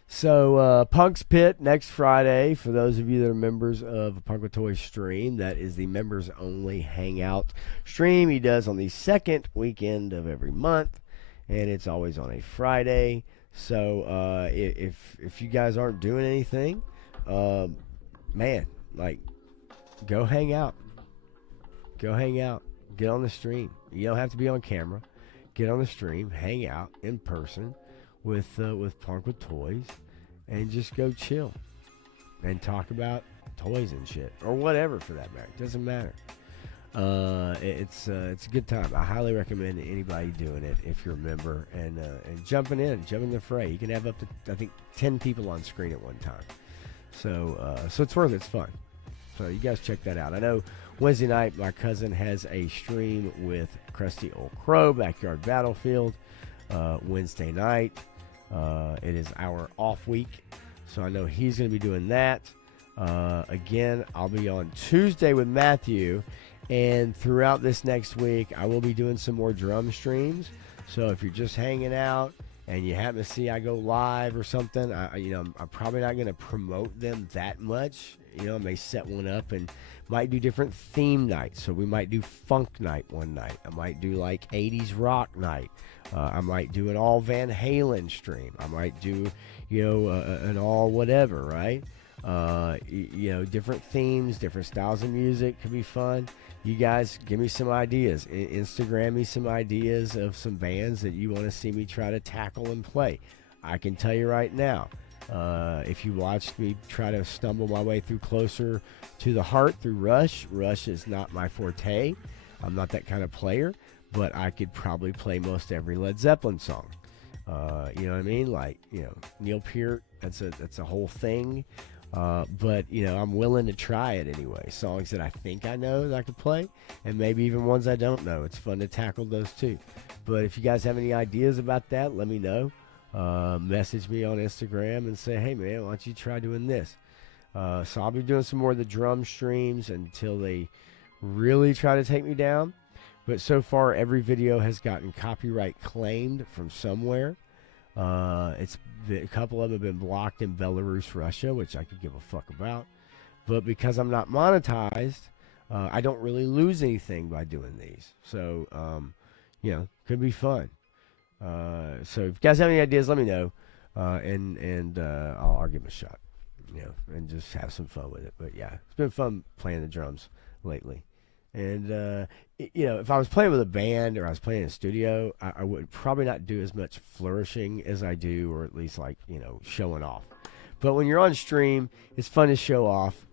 So, Punk's Pit next Friday. For those of you that are members of Punk with Toys stream, that is the members only hangout stream he does on the second weekend of every month, and it's always on a Friday. So, if you guys aren't doing anything, man, like, go hang out. Go hang out. Get on the stream. You don't have to be on camera. Get on the stream. Hang out in person with Punk with Toys, and just go chill and talk about toys and shit, or whatever for that matter. It doesn't matter. It's a good time. I highly recommend anybody doing it if you're a member and jumping in the fray. You can have up to I think 10 people on screen at one time. So it's worth it. It's fun. So you guys check that out. I know Wednesday night my cousin has a stream with Krusty Old Crow, Backyard Battlefield. Wednesday night. It is our off week, so I know he's going to be doing that. Again, I'll be on Tuesday with Matthew, and throughout this next week, I will be doing some more drum streams. So if you're just hanging out and you happen to see I go live or something, I'm probably not going to promote them that much. I may set one up and might do different theme nights. So we might do funk night one night. I might do like 80s rock night. I might do an all Van Halen stream. I might do, an all whatever, right? Different themes, different styles of music could be fun. You guys give me some ideas. Instagram me some ideas of some bands that you want to see me try to tackle and play. I can tell you right now, if you watched me try to stumble my way through Closer to the Heart through Rush is not my forte. I'm not that kind of player, but I could probably play most every Led Zeppelin song. You know what I mean? Like, Neil Peart, that's a whole thing. But I'm willing to try it anyway. Songs that I think I know that I could play, and maybe even ones I don't know. It's fun to tackle those too. But if you guys have any ideas about that, let me know. Message me on Instagram and say, hey man, why don't you try doing this? So I'll be doing some more of the drum streams until they really try to take me down. But so far, every video has gotten copyright claimed from somewhere. A couple of them have been blocked in Belarus, Russia, which I could give a fuck about. But because I'm not monetized, I don't really lose anything by doing these. So, could be fun. So if you guys have any ideas, let me know, and I'll give them a shot, and just have some fun with it. But yeah, it's been fun playing the drums lately. And if I was playing with a band or I was playing in a studio, I would probably not do as much flourishing as I do, or at least showing off. But when you're on stream, it's fun to show off,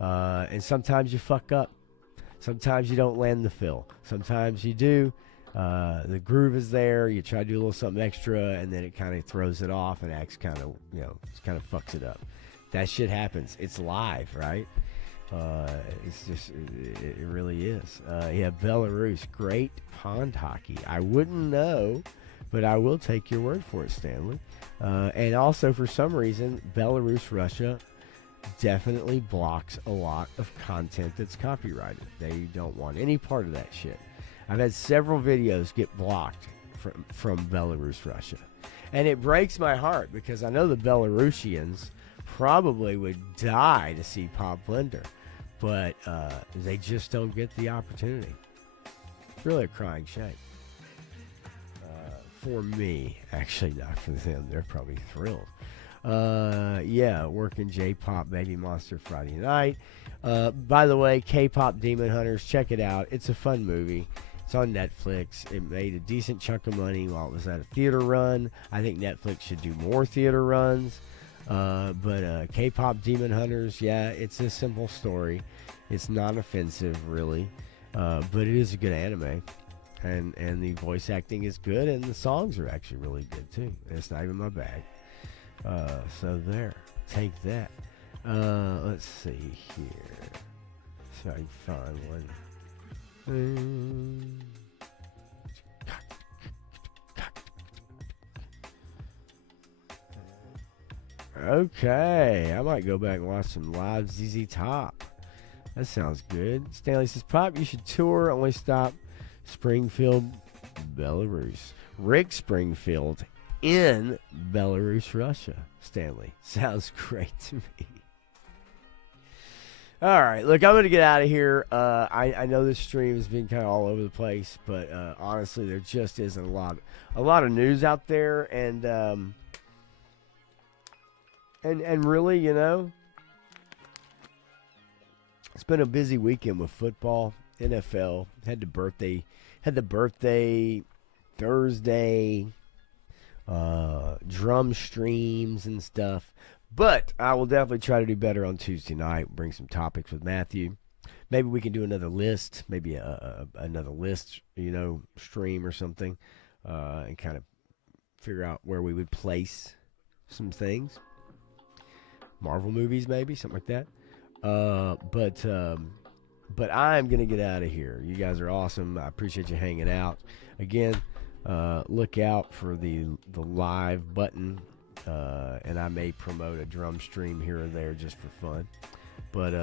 and sometimes you fuck up. Sometimes you don't land the fill. Sometimes you do. The groove is there. You try to do a little something extra, and then it kind of throws it off and acts kind of fucks it up. That shit happens. It's live, right? It's just, it really is. Belarus, great pond hockey. I wouldn't know, but I will take your word for it, Stanley. And also, for some reason, Belarus, Russia definitely blocks a lot of content that's copyrighted. They don't want any part of that shit. I've had several videos get blocked from Belarus, Russia. And it breaks my heart because I know the Belarusians probably would die to see Pop Blender, but they just don't get the opportunity. It's really a crying shame. For me, actually, not for them. They're probably thrilled. Working J-Pop Baby Monster Friday night. By the way, K-Pop Demon Hunters, check it out. It's a fun movie. It's on Netflix. It made a decent chunk of money while it was at a theater run. I think Netflix should do more theater runs. But K-Pop Demon Hunters, it's a simple story. It's not offensive, really. But it is a good anime. And the voice acting is good, and the songs are actually really good, too. It's not even my bag. So there. Take that. Let's see here. So I can find one. Okay, I might go back and watch some live ZZ Top. That sounds good. Stanley says, Pop, you should tour. Only stop Springfield, Belarus. Rick Springfield in Belarus, Russia. Stanley, sounds great to me. All right, look, I'm going to get out of here. I know this stream has been kind of all over the place, but honestly, there just isn't a lot of news out there, and really, it's been a busy weekend with football, NFL. Had the birthday Thursday, drum streams and stuff. But I will definitely try to do better on Tuesday night. Bring some topics with Matthew. Maybe we can do another list. Maybe another list, stream or something, and kind of figure out where we would place some things. Marvel movies, maybe something like that. But I'm gonna get out of here. You guys are awesome. I appreciate you hanging out. Again, look out for the live button. And I may promote a drum stream here or there just for fun. But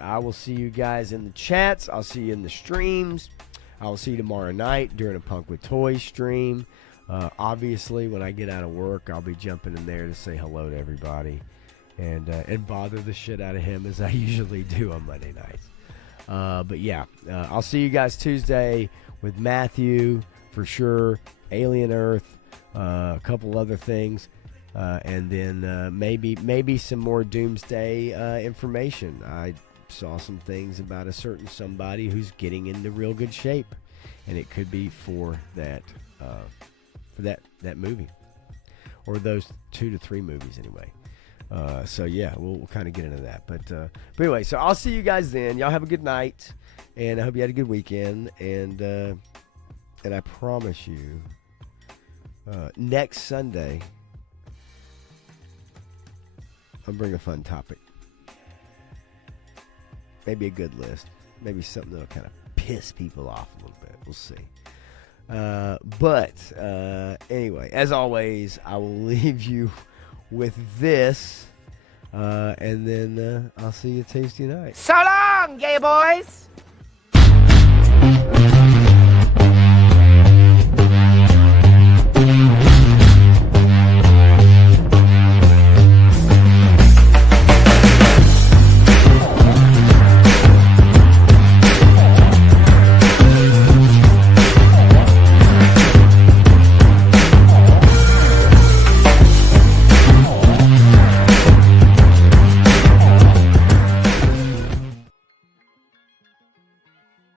I will see you guys in the chats. I'll see you in the streams. I will see you tomorrow night during a Punk with Toys stream. Obviously, when I get out of work, I'll be jumping in there to say hello to everybody and bother the shit out of him as I usually do on Monday nights. I'll see you guys Tuesday with Matthew for sure. Alien Earth, a couple other things. And then maybe some more doomsday information. I saw some things about a certain somebody who's getting into real good shape, and it could be for that movie, or those 2 to 3 movies anyway. We'll kind of get into that. But anyway, so I'll see you guys then. Y'all have a good night, and I hope you had a good weekend. And I promise you, next Sunday, I'll bring a fun topic. Maybe a good list. Maybe something that'll kind of piss people off a little bit. We'll see. Anyway, as always, I will leave you with this. And then I'll see you Tuesday night. So long, gay boys!